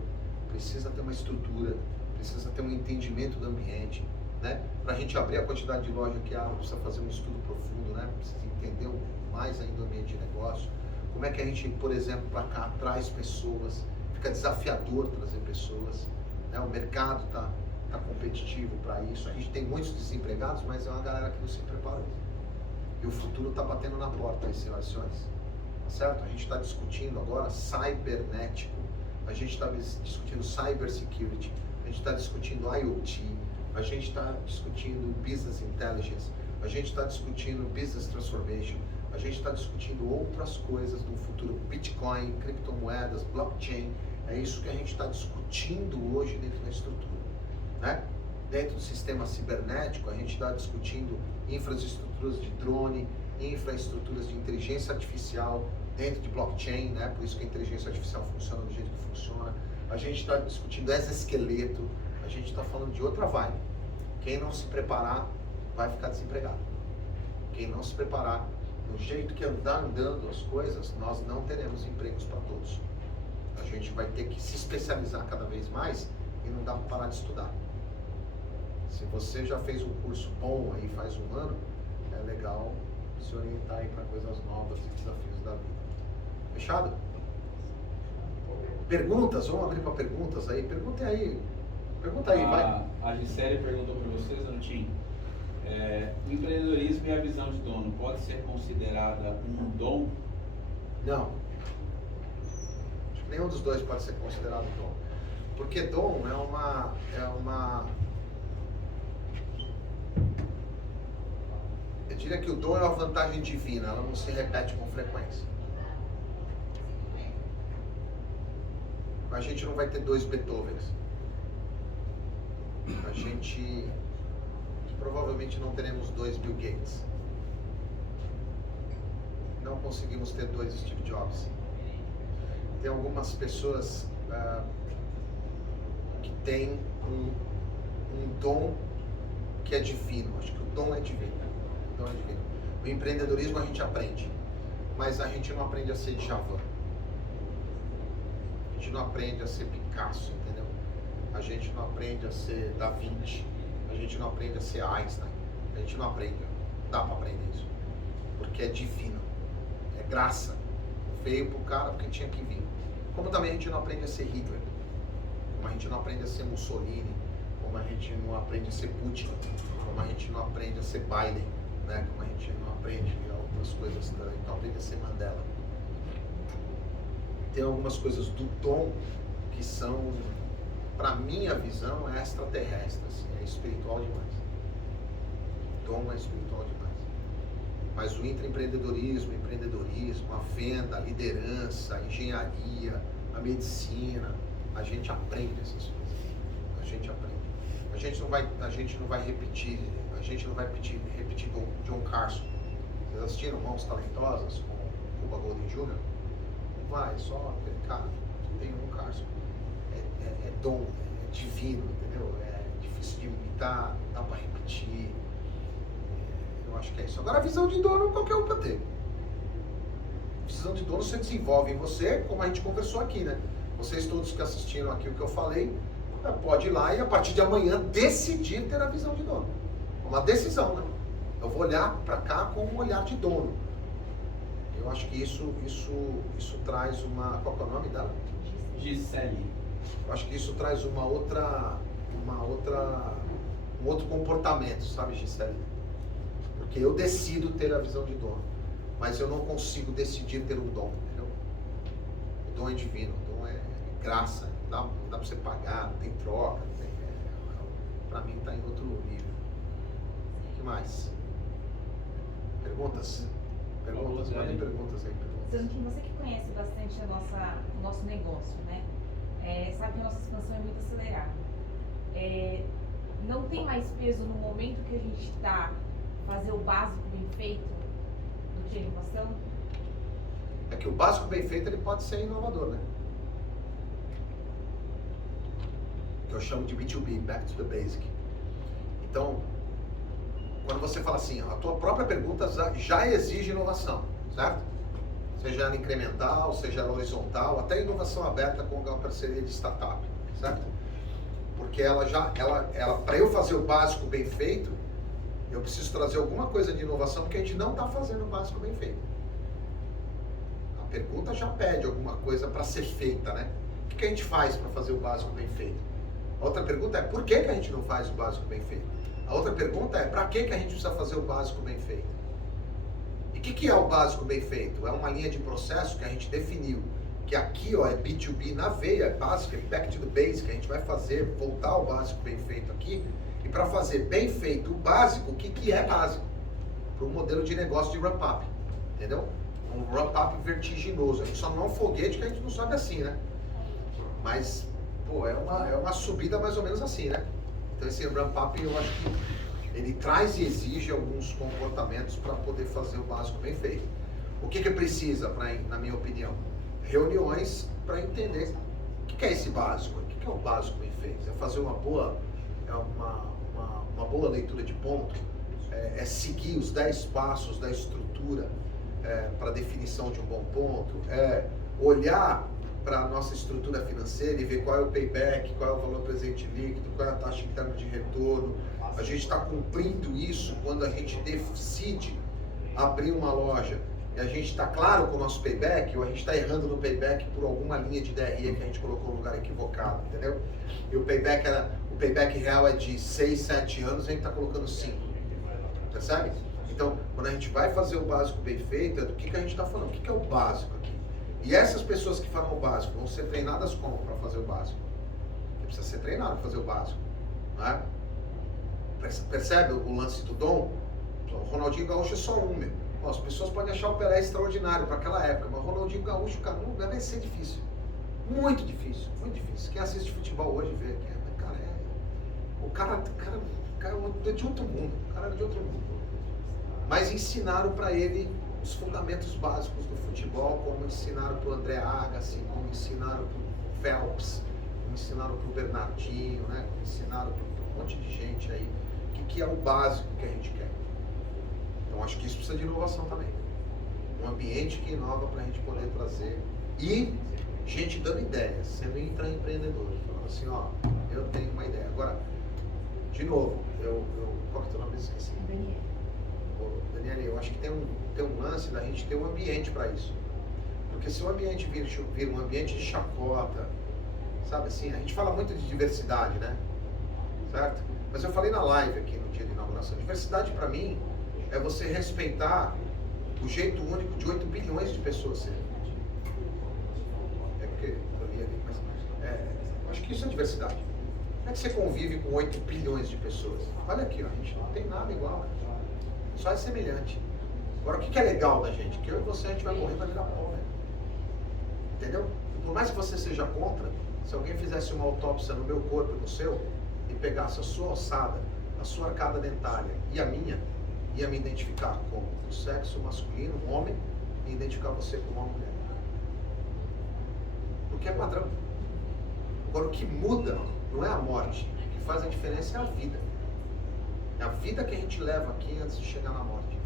precisa ter uma estrutura, precisa ter um entendimento do ambiente, né? Para a gente abrir a quantidade de loja que abre, precisa fazer um estudo profundo, né? Precisa entender mais ainda o ambiente de negócio, como é que a gente, por exemplo, para cá traz pessoas, fica desafiador trazer pessoas, né? O mercado está competitivo para isso, a gente tem muitos desempregados, mas é uma galera que não se preparou. E o futuro está batendo na porta aí, senhoras e senhores. Tá certo? A gente está discutindo agora cibernético, a gente está discutindo cybersecurity, a gente está discutindo IoT, a gente está discutindo business intelligence, a gente está discutindo business transformation, a gente está discutindo outras coisas do futuro, Bitcoin, criptomoedas, blockchain. É isso que a gente está discutindo hoje dentro da estrutura, né? Dentro do sistema cibernético, a gente está discutindo infraestruturas de drone, infraestruturas de inteligência artificial dentro de blockchain, né? Por isso que a inteligência artificial funciona do jeito que funciona. A gente está discutindo exoesqueleto, a gente está falando de outra vibe. Quem não se preparar vai ficar desempregado. Quem não se preparar no jeito que andando as coisas, nós não teremos empregos para todos. A gente vai ter que se especializar cada vez mais e não dá para parar de estudar. Se você já fez um curso bom aí faz um ano, é legal se orientar aí para coisas novas e desafios da vida. Fechado? Perguntas? Vamos abrir para perguntas aí. Perguntem aí. Pergunta aí, vai. A Gisele perguntou para vocês, Anutinho. O empreendedorismo e a visão de dono pode ser considerada um dom? Não. Acho que nenhum dos dois pode ser considerado dom. Porque dom é uma... Eu diria que o dom é uma vantagem divina, ela não se repete com frequência. A gente não vai ter dois Beethovens. A gente provavelmente não teremos dois Bill Gates. Não conseguimos ter dois Steve Jobs. Tem algumas pessoas que têm um dom que é divino. Acho que o dom é divino. O dom é divino. O empreendedorismo a gente aprende, mas a gente não aprende a ser Djavan. A gente não aprende a ser Picasso, entendeu? A gente não aprende a ser Da Vinci. A gente não aprende a ser Einstein. A gente não aprende. Não dá para aprender isso. Porque é divino. É graça. Veio pro cara porque tinha que vir. Como também a gente não aprende a ser Hitler. Como a gente não aprende a ser Mussolini. Como a gente não aprende a ser Putin. Como a gente não aprende a ser Biden. Né? Como a gente não aprende a outras coisas. A gente não aprende a ser Mandela. Tem algumas coisas do dom que são, para minha visão, é extraterrestre, assim, é espiritual demais. O dom é espiritual demais. Mas o empreendedorismo, a venda, a liderança, a engenharia, a medicina, a gente aprende essas coisas. A gente aprende. A gente não vai repetir John Carson. Vocês assistiram Mãos Talentosas com o Cuba Gooding Jr.? Vai, só, cara, tem um Carson. É dom, é divino, entendeu? É difícil de imitar, não dá para repetir. Eu acho que é isso. Agora a visão de dono qualquer um pode ter. A visão de dono você desenvolve em você, como a gente conversou aqui, né? Vocês todos que assistiram aqui o que eu falei, pode ir lá e a partir de amanhã decidir ter a visão de dono. É uma decisão, né? Eu vou olhar para cá com um olhar de dono. Eu acho que isso traz uma... Qual que é o nome dela? Gisele. Eu acho que isso traz um outro comportamento, sabe, Gisele? Porque eu decido ter a visão de dono, mas eu não consigo decidir ter um dom, entendeu? O dom é divino, o dom é graça, não dá pra você pagar, não tem troca, pra mim tá em outro nível. O que mais? Perguntas? Mandem perguntas aí. Santinho, você que conhece bastante o nosso negócio, né? Sabe que a nossa expansão é muito acelerada. Não tem mais peso no momento que a gente está fazer o básico bem feito do que a inovação? É que o básico bem feito ele pode ser inovador, né? Que eu chamo de B2B, Back to the Basic. Então, quando você fala assim, a tua própria pergunta já exige inovação, certo? Seja ela incremental, seja ela horizontal, até inovação aberta com uma parceria de startup, certo? Porque para eu fazer o básico bem feito, eu preciso trazer alguma coisa de inovação, porque a gente não está fazendo o básico bem feito. A pergunta já pede alguma coisa para ser feita, né? O que a gente faz para fazer o básico bem feito? A outra pergunta é, por que a gente não faz o básico bem feito? A outra pergunta é, para que a gente precisa fazer o básico bem feito? E o que é o básico bem feito? É uma linha de processo que a gente definiu, que aqui ó, é B2B na veia, é básico, é back to the basic, a gente vai voltar ao básico bem feito aqui, e para fazer bem feito o básico, o que é básico? Para um modelo de negócio de ramp-up, entendeu? Um ramp-up vertiginoso, a gente só não é um foguete que a gente não sobe assim, né? Mas, pô, é uma subida mais ou menos assim, né? Então esse ramp-up eu acho que ele traz e exige alguns comportamentos para poder fazer o básico bem feito. O que precisa, na minha opinião? Reuniões para entender o que é esse básico, o que é o básico bem feito. É fazer uma boa leitura de ponto, é seguir os 10 passos da estrutura, para definição de um bom ponto, é olhar para a nossa estrutura financeira e ver qual é o payback, qual é o valor presente líquido, qual é a taxa interna de retorno. A gente está cumprindo isso quando a gente decide abrir uma loja e a gente está claro com o nosso payback, ou a gente está errando no payback por alguma linha de DRE que a gente colocou no lugar equivocado, entendeu? E o payback real é de 6, 7 anos, a gente está colocando 5, percebe? Então, quando a gente vai fazer o básico bem feito, é do que a gente está falando, o que é o básico aqui? E essas pessoas que falam o básico vão ser treinadas como para fazer o básico? Porque precisa ser treinado para fazer o básico, né? Percebe o lance do dom? O Ronaldinho Gaúcho é só um, meu. As pessoas podem achar o Pelé extraordinário para aquela época, mas o Ronaldinho Gaúcho, cara, não deve ser difícil. Muito difícil, muito difícil. Quem assiste futebol hoje vê que o cara é de outro mundo, o cara era de outro mundo. Mas ensinaram para ele os fundamentos básicos do futebol, como ensinaram para o André Agassi, como ensinaram para o Phelps, como ensinaram para o Bernardinho, né? Como ensinaram para um monte de gente aí, que é o básico que a gente quer. Então acho que isso precisa de inovação também. Um ambiente que inova para a gente poder trazer e gente dando ideias, sendo intraempreendedor, falando assim, ó, eu tenho uma ideia. Agora, de novo, qual que é o teu nome? Esqueci. Daniela, eu acho que tem um lance da gente ter um ambiente para isso. Porque se o ambiente vir um ambiente de chacota, sabe assim, a gente fala muito de diversidade, né? Certo? Mas eu falei na live aqui no dia de inauguração, diversidade para mim é você respeitar o jeito único de 8 bilhões de pessoas serem. É porque eu li ali, mas eu acho que isso é diversidade. Como é que você convive com 8 bilhões de pessoas? Olha aqui, ó, a gente não tem nada igual, só é semelhante. Agora, o que é legal da gente? Que eu e você, a gente vai morrer, vai virar pó, velho. Entendeu? Por mais que você seja contra, se alguém fizesse uma autópsia no meu corpo e no seu, e pegasse a sua ossada, a sua arcada dentária e a minha, ia me identificar como o sexo masculino, um homem, e identificar você como uma mulher. Porque é padrão. Agora, o que muda não é a morte. O que faz a diferença é a vida. É a vida que a gente leva aqui antes de chegar na morte.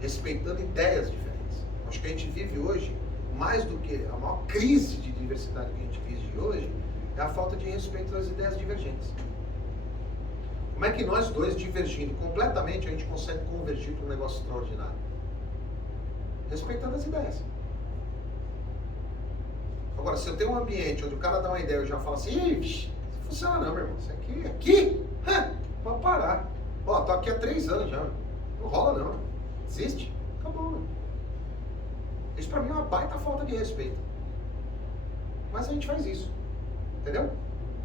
Respeitando ideias diferentes. Acho que a gente vive hoje, mais do que a maior crise de diversidade que a gente vive hoje, é a falta de respeito das ideias divergentes. Como é que nós dois, divergindo completamente, a gente consegue convergir para um negócio extraordinário? Respeitando as ideias. Agora, se eu tenho um ambiente onde o cara dá uma ideia e eu já falo assim, não funciona não, meu irmão. Isso aqui, pode parar. Ó, tô aqui há 3 anos já, meu. Não rola não, desiste, acabou, meu. Isso pra mim é uma baita falta de respeito. Mas a gente faz isso, entendeu?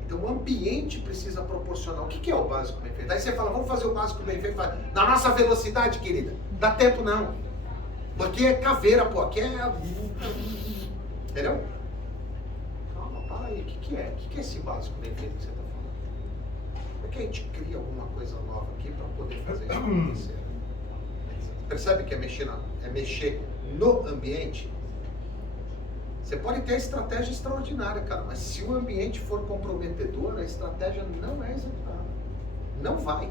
Então o ambiente precisa proporcionar. O que é o básico bem feito? Aí você fala, vamos fazer o básico bem feito. Fala, na nossa velocidade, querida. Dá tempo não. Porque é caveira, pô. Aqui é... Entendeu? Calma, para aí. O que é? O que é esse básico bem feito que você está falando? É que a gente cria alguma coisa nova aqui para poder fazer isso acontecer. Percebe que é mexer no ambiente? Você pode ter a estratégia extraordinária, cara, mas se o ambiente for comprometedor, a estratégia não é executada. Não vai.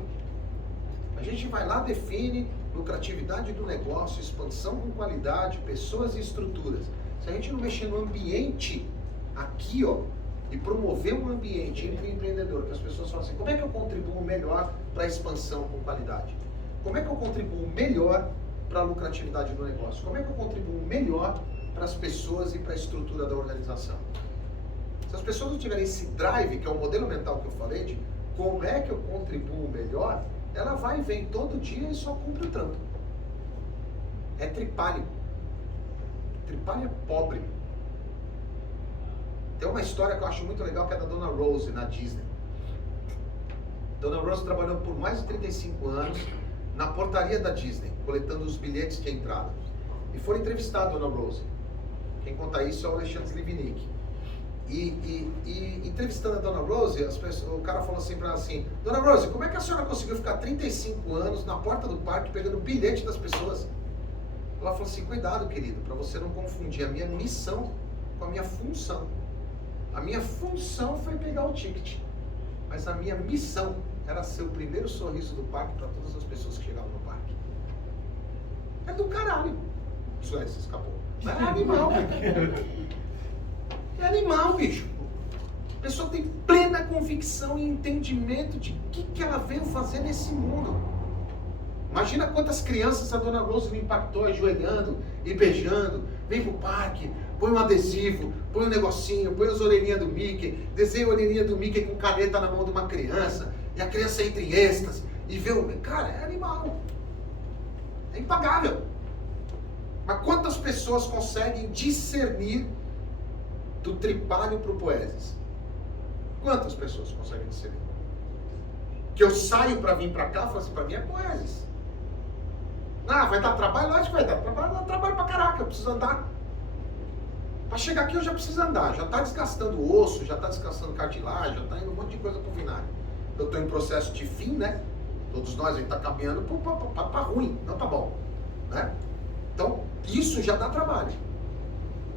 A gente vai lá, define lucratividade do negócio, expansão com qualidade, pessoas e estruturas. Se a gente não mexer no ambiente aqui, ó, e promover um ambiente empreendedor, que as pessoas falam assim, como é que eu contribuo melhor para a expansão com qualidade? Como é que eu contribuo melhor para a lucratividade do negócio? Como é que eu contribuo melhor para as pessoas e para a estrutura da organização? Se as pessoas não tiverem esse drive, que é o modelo mental que eu falei, de como é que eu contribuo melhor, ela vai e vem todo dia e só cumpre o trampo. É tripalho. Tripalho é pobre. Tem uma história que eu acho muito legal, que é da Dona Rose, na Disney. Dona Rose trabalhou por mais de 35 anos na portaria da Disney, coletando os bilhetes de entrada. E foi entrevistar a Dona Rose. Quem conta isso é o Alexandre Slivnik. E entrevistando a Dona Rose, o cara falou assim pra ela assim, Dona Rose, como é que a senhora conseguiu ficar 35 anos na porta do parque pegando o bilhete das pessoas? Ela falou assim, cuidado, querido, para você não confundir a minha missão com a minha função. A minha função foi pegar o ticket, mas a minha missão era ser o primeiro sorriso do parque para todas as pessoas que chegavam no parque. É do caralho. Silêncio, escapou. É animal, é animal, bicho. A pessoa tem plena convicção e entendimento de o que ela veio fazer nesse mundo. Imagina quantas crianças a Dona Rose me impactou ajoelhando e beijando. Vem pro parque, põe um adesivo, põe um negocinho, põe as orelhinhas do Mickey, desenha a orelhinha do Mickey com caneta na mão de uma criança, e a criança entra em êxtase e vê o... Cara, é animal. É impagável. Mas quantas pessoas conseguem discernir do tripalho pro poesis? Quantas pessoas conseguem discernir? Que eu saio para vir para cá, eu falo assim, para mim é poesis. Ah, vai dar trabalho? Lógico que vai dar trabalho. Dá trabalho pra caraca, eu preciso andar. Para chegar aqui eu já preciso andar. Já está desgastando o osso, já está desgastando cartilagem, já está indo um monte de coisa pro vinagre. Eu estou em processo de fim, né? Todos nós, a gente está caminhando para ruim, não tá bom. Né? Então, isso já dá trabalho.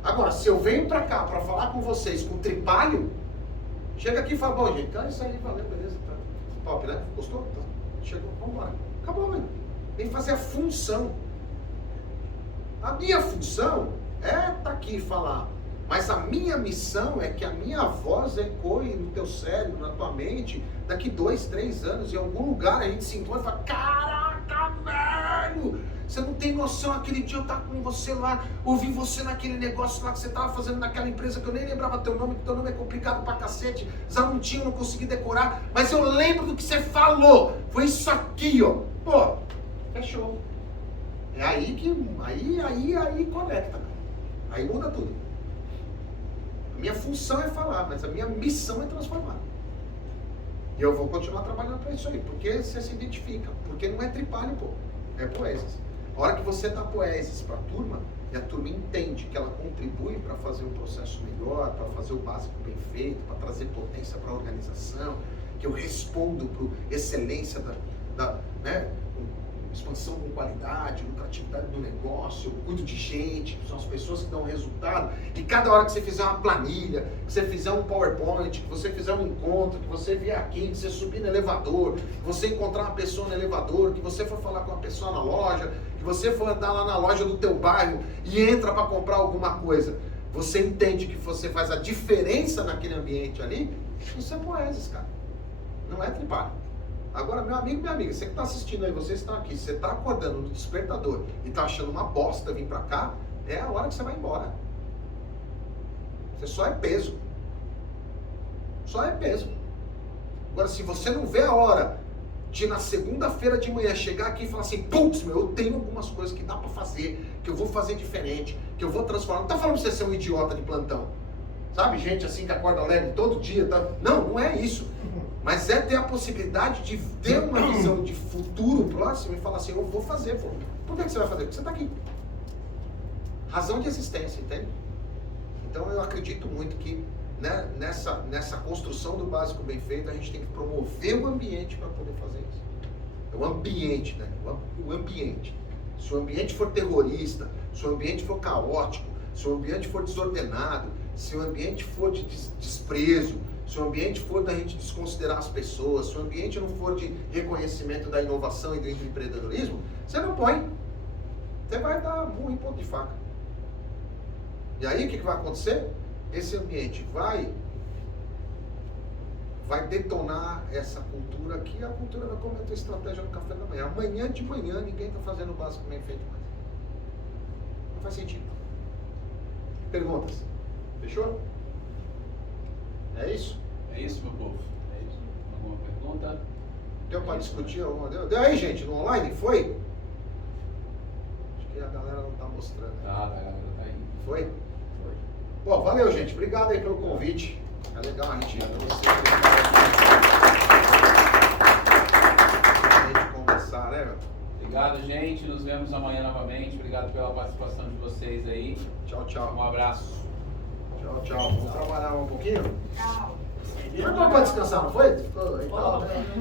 Agora, se eu venho para cá para falar com vocês com tripalho, chega aqui e fala, bom, gente, isso aí, valeu, beleza, tá top, né? Gostou? Então, chegou, vamos embora. Acabou, velho. Tem que fazer a função. A minha função é estar aqui e falar, mas a minha missão é que a minha voz ecoe no teu cérebro, na tua mente, daqui 2, 3 anos, em algum lugar a gente se encontra e fala, caraca, velho, você não tem noção, aquele dia eu tava com você lá, ouvi você naquele negócio lá que você tava fazendo naquela empresa que eu nem lembrava teu nome, que teu nome é complicado pra cacete, Zamuntinho, eu não consegui decorar, mas eu lembro do que você falou, foi isso aqui, ó, pô, fechou. É aí que, aí conecta, cara. Aí muda tudo. A minha função é falar, mas a minha missão é transformar. E eu vou continuar trabalhando para isso aí, porque você se identifica, porque não é tripalho, pô, é poesis. A hora que você dá poesis para a turma, e a turma entende que ela contribui para fazer um processo melhor, para fazer o básico bem feito, para trazer potência para a organização, que eu respondo para excelência né, expansão com qualidade, lucratividade do negócio, eu cuido de gente, que são as pessoas que dão resultado, e cada hora que você fizer uma planilha, que você fizer um PowerPoint, que você fizer um encontro, que você vier aqui, que você subir no elevador, que você encontrar uma pessoa no elevador, que você for falar com uma pessoa na loja, que você for andar lá na loja do teu bairro e entra para comprar alguma coisa, você entende que você faz a diferença naquele ambiente ali, isso é poesis, cara. Não é tripalho. Agora, meu amigo, minha amiga, você que está assistindo aí, vocês estão aqui, você está acordando no despertador e está achando uma bosta vir para cá, é a hora que você vai embora. Você só é peso. Só é peso. Agora, se você não vê a hora de na segunda-feira de manhã chegar aqui e falar assim, putz, meu, eu tenho algumas coisas que dá para fazer, que eu vou fazer diferente, que eu vou transformar. Não está falando pra você ser um idiota de plantão. Sabe, gente assim que acorda leve todo dia, tá? Não é isso. Mas é ter a possibilidade de ter uma visão de futuro próximo e falar assim, eu vou fazer, pô. Por que você vai fazer? Porque você está aqui. Razão de existência, entende? Então eu acredito muito que, né, nessa construção do básico bem feito, a gente tem que promover o ambiente para poder fazer isso. É o ambiente, né? O ambiente. Se o ambiente for terrorista, se o ambiente for caótico, se o ambiente for desordenado, se o ambiente for de desprezo, se o ambiente for da gente desconsiderar as pessoas, se o ambiente não for de reconhecimento da inovação e do empreendedorismo, você não põe. Você vai dar murro em ponto de faca. E aí o que vai acontecer? Esse ambiente vai detonar essa cultura aqui, a cultura vai comer a tua estratégia no café da manhã. Amanhã de manhã ninguém está fazendo o básico bem feito mais. Não faz sentido. Perguntas? Fechou? É isso? É isso, meu povo? É isso? Alguma pergunta? Deu para discutir alguma? Deu aí, gente? No online? Foi? Acho que a galera não está mostrando. Tá, a galera tá aí. Foi? Foi. Bom, valeu, gente. Obrigado aí pelo convite. É legal a gente conversar, né, meu? Obrigado, gente. Nos vemos amanhã novamente. Obrigado pela participação de vocês aí. Tchau, tchau. Um abraço. Tchau, tchau. Vamos trabalhar um pouquinho? Tchau. Foi bom para descansar, não foi? Ficou aí, tal, né?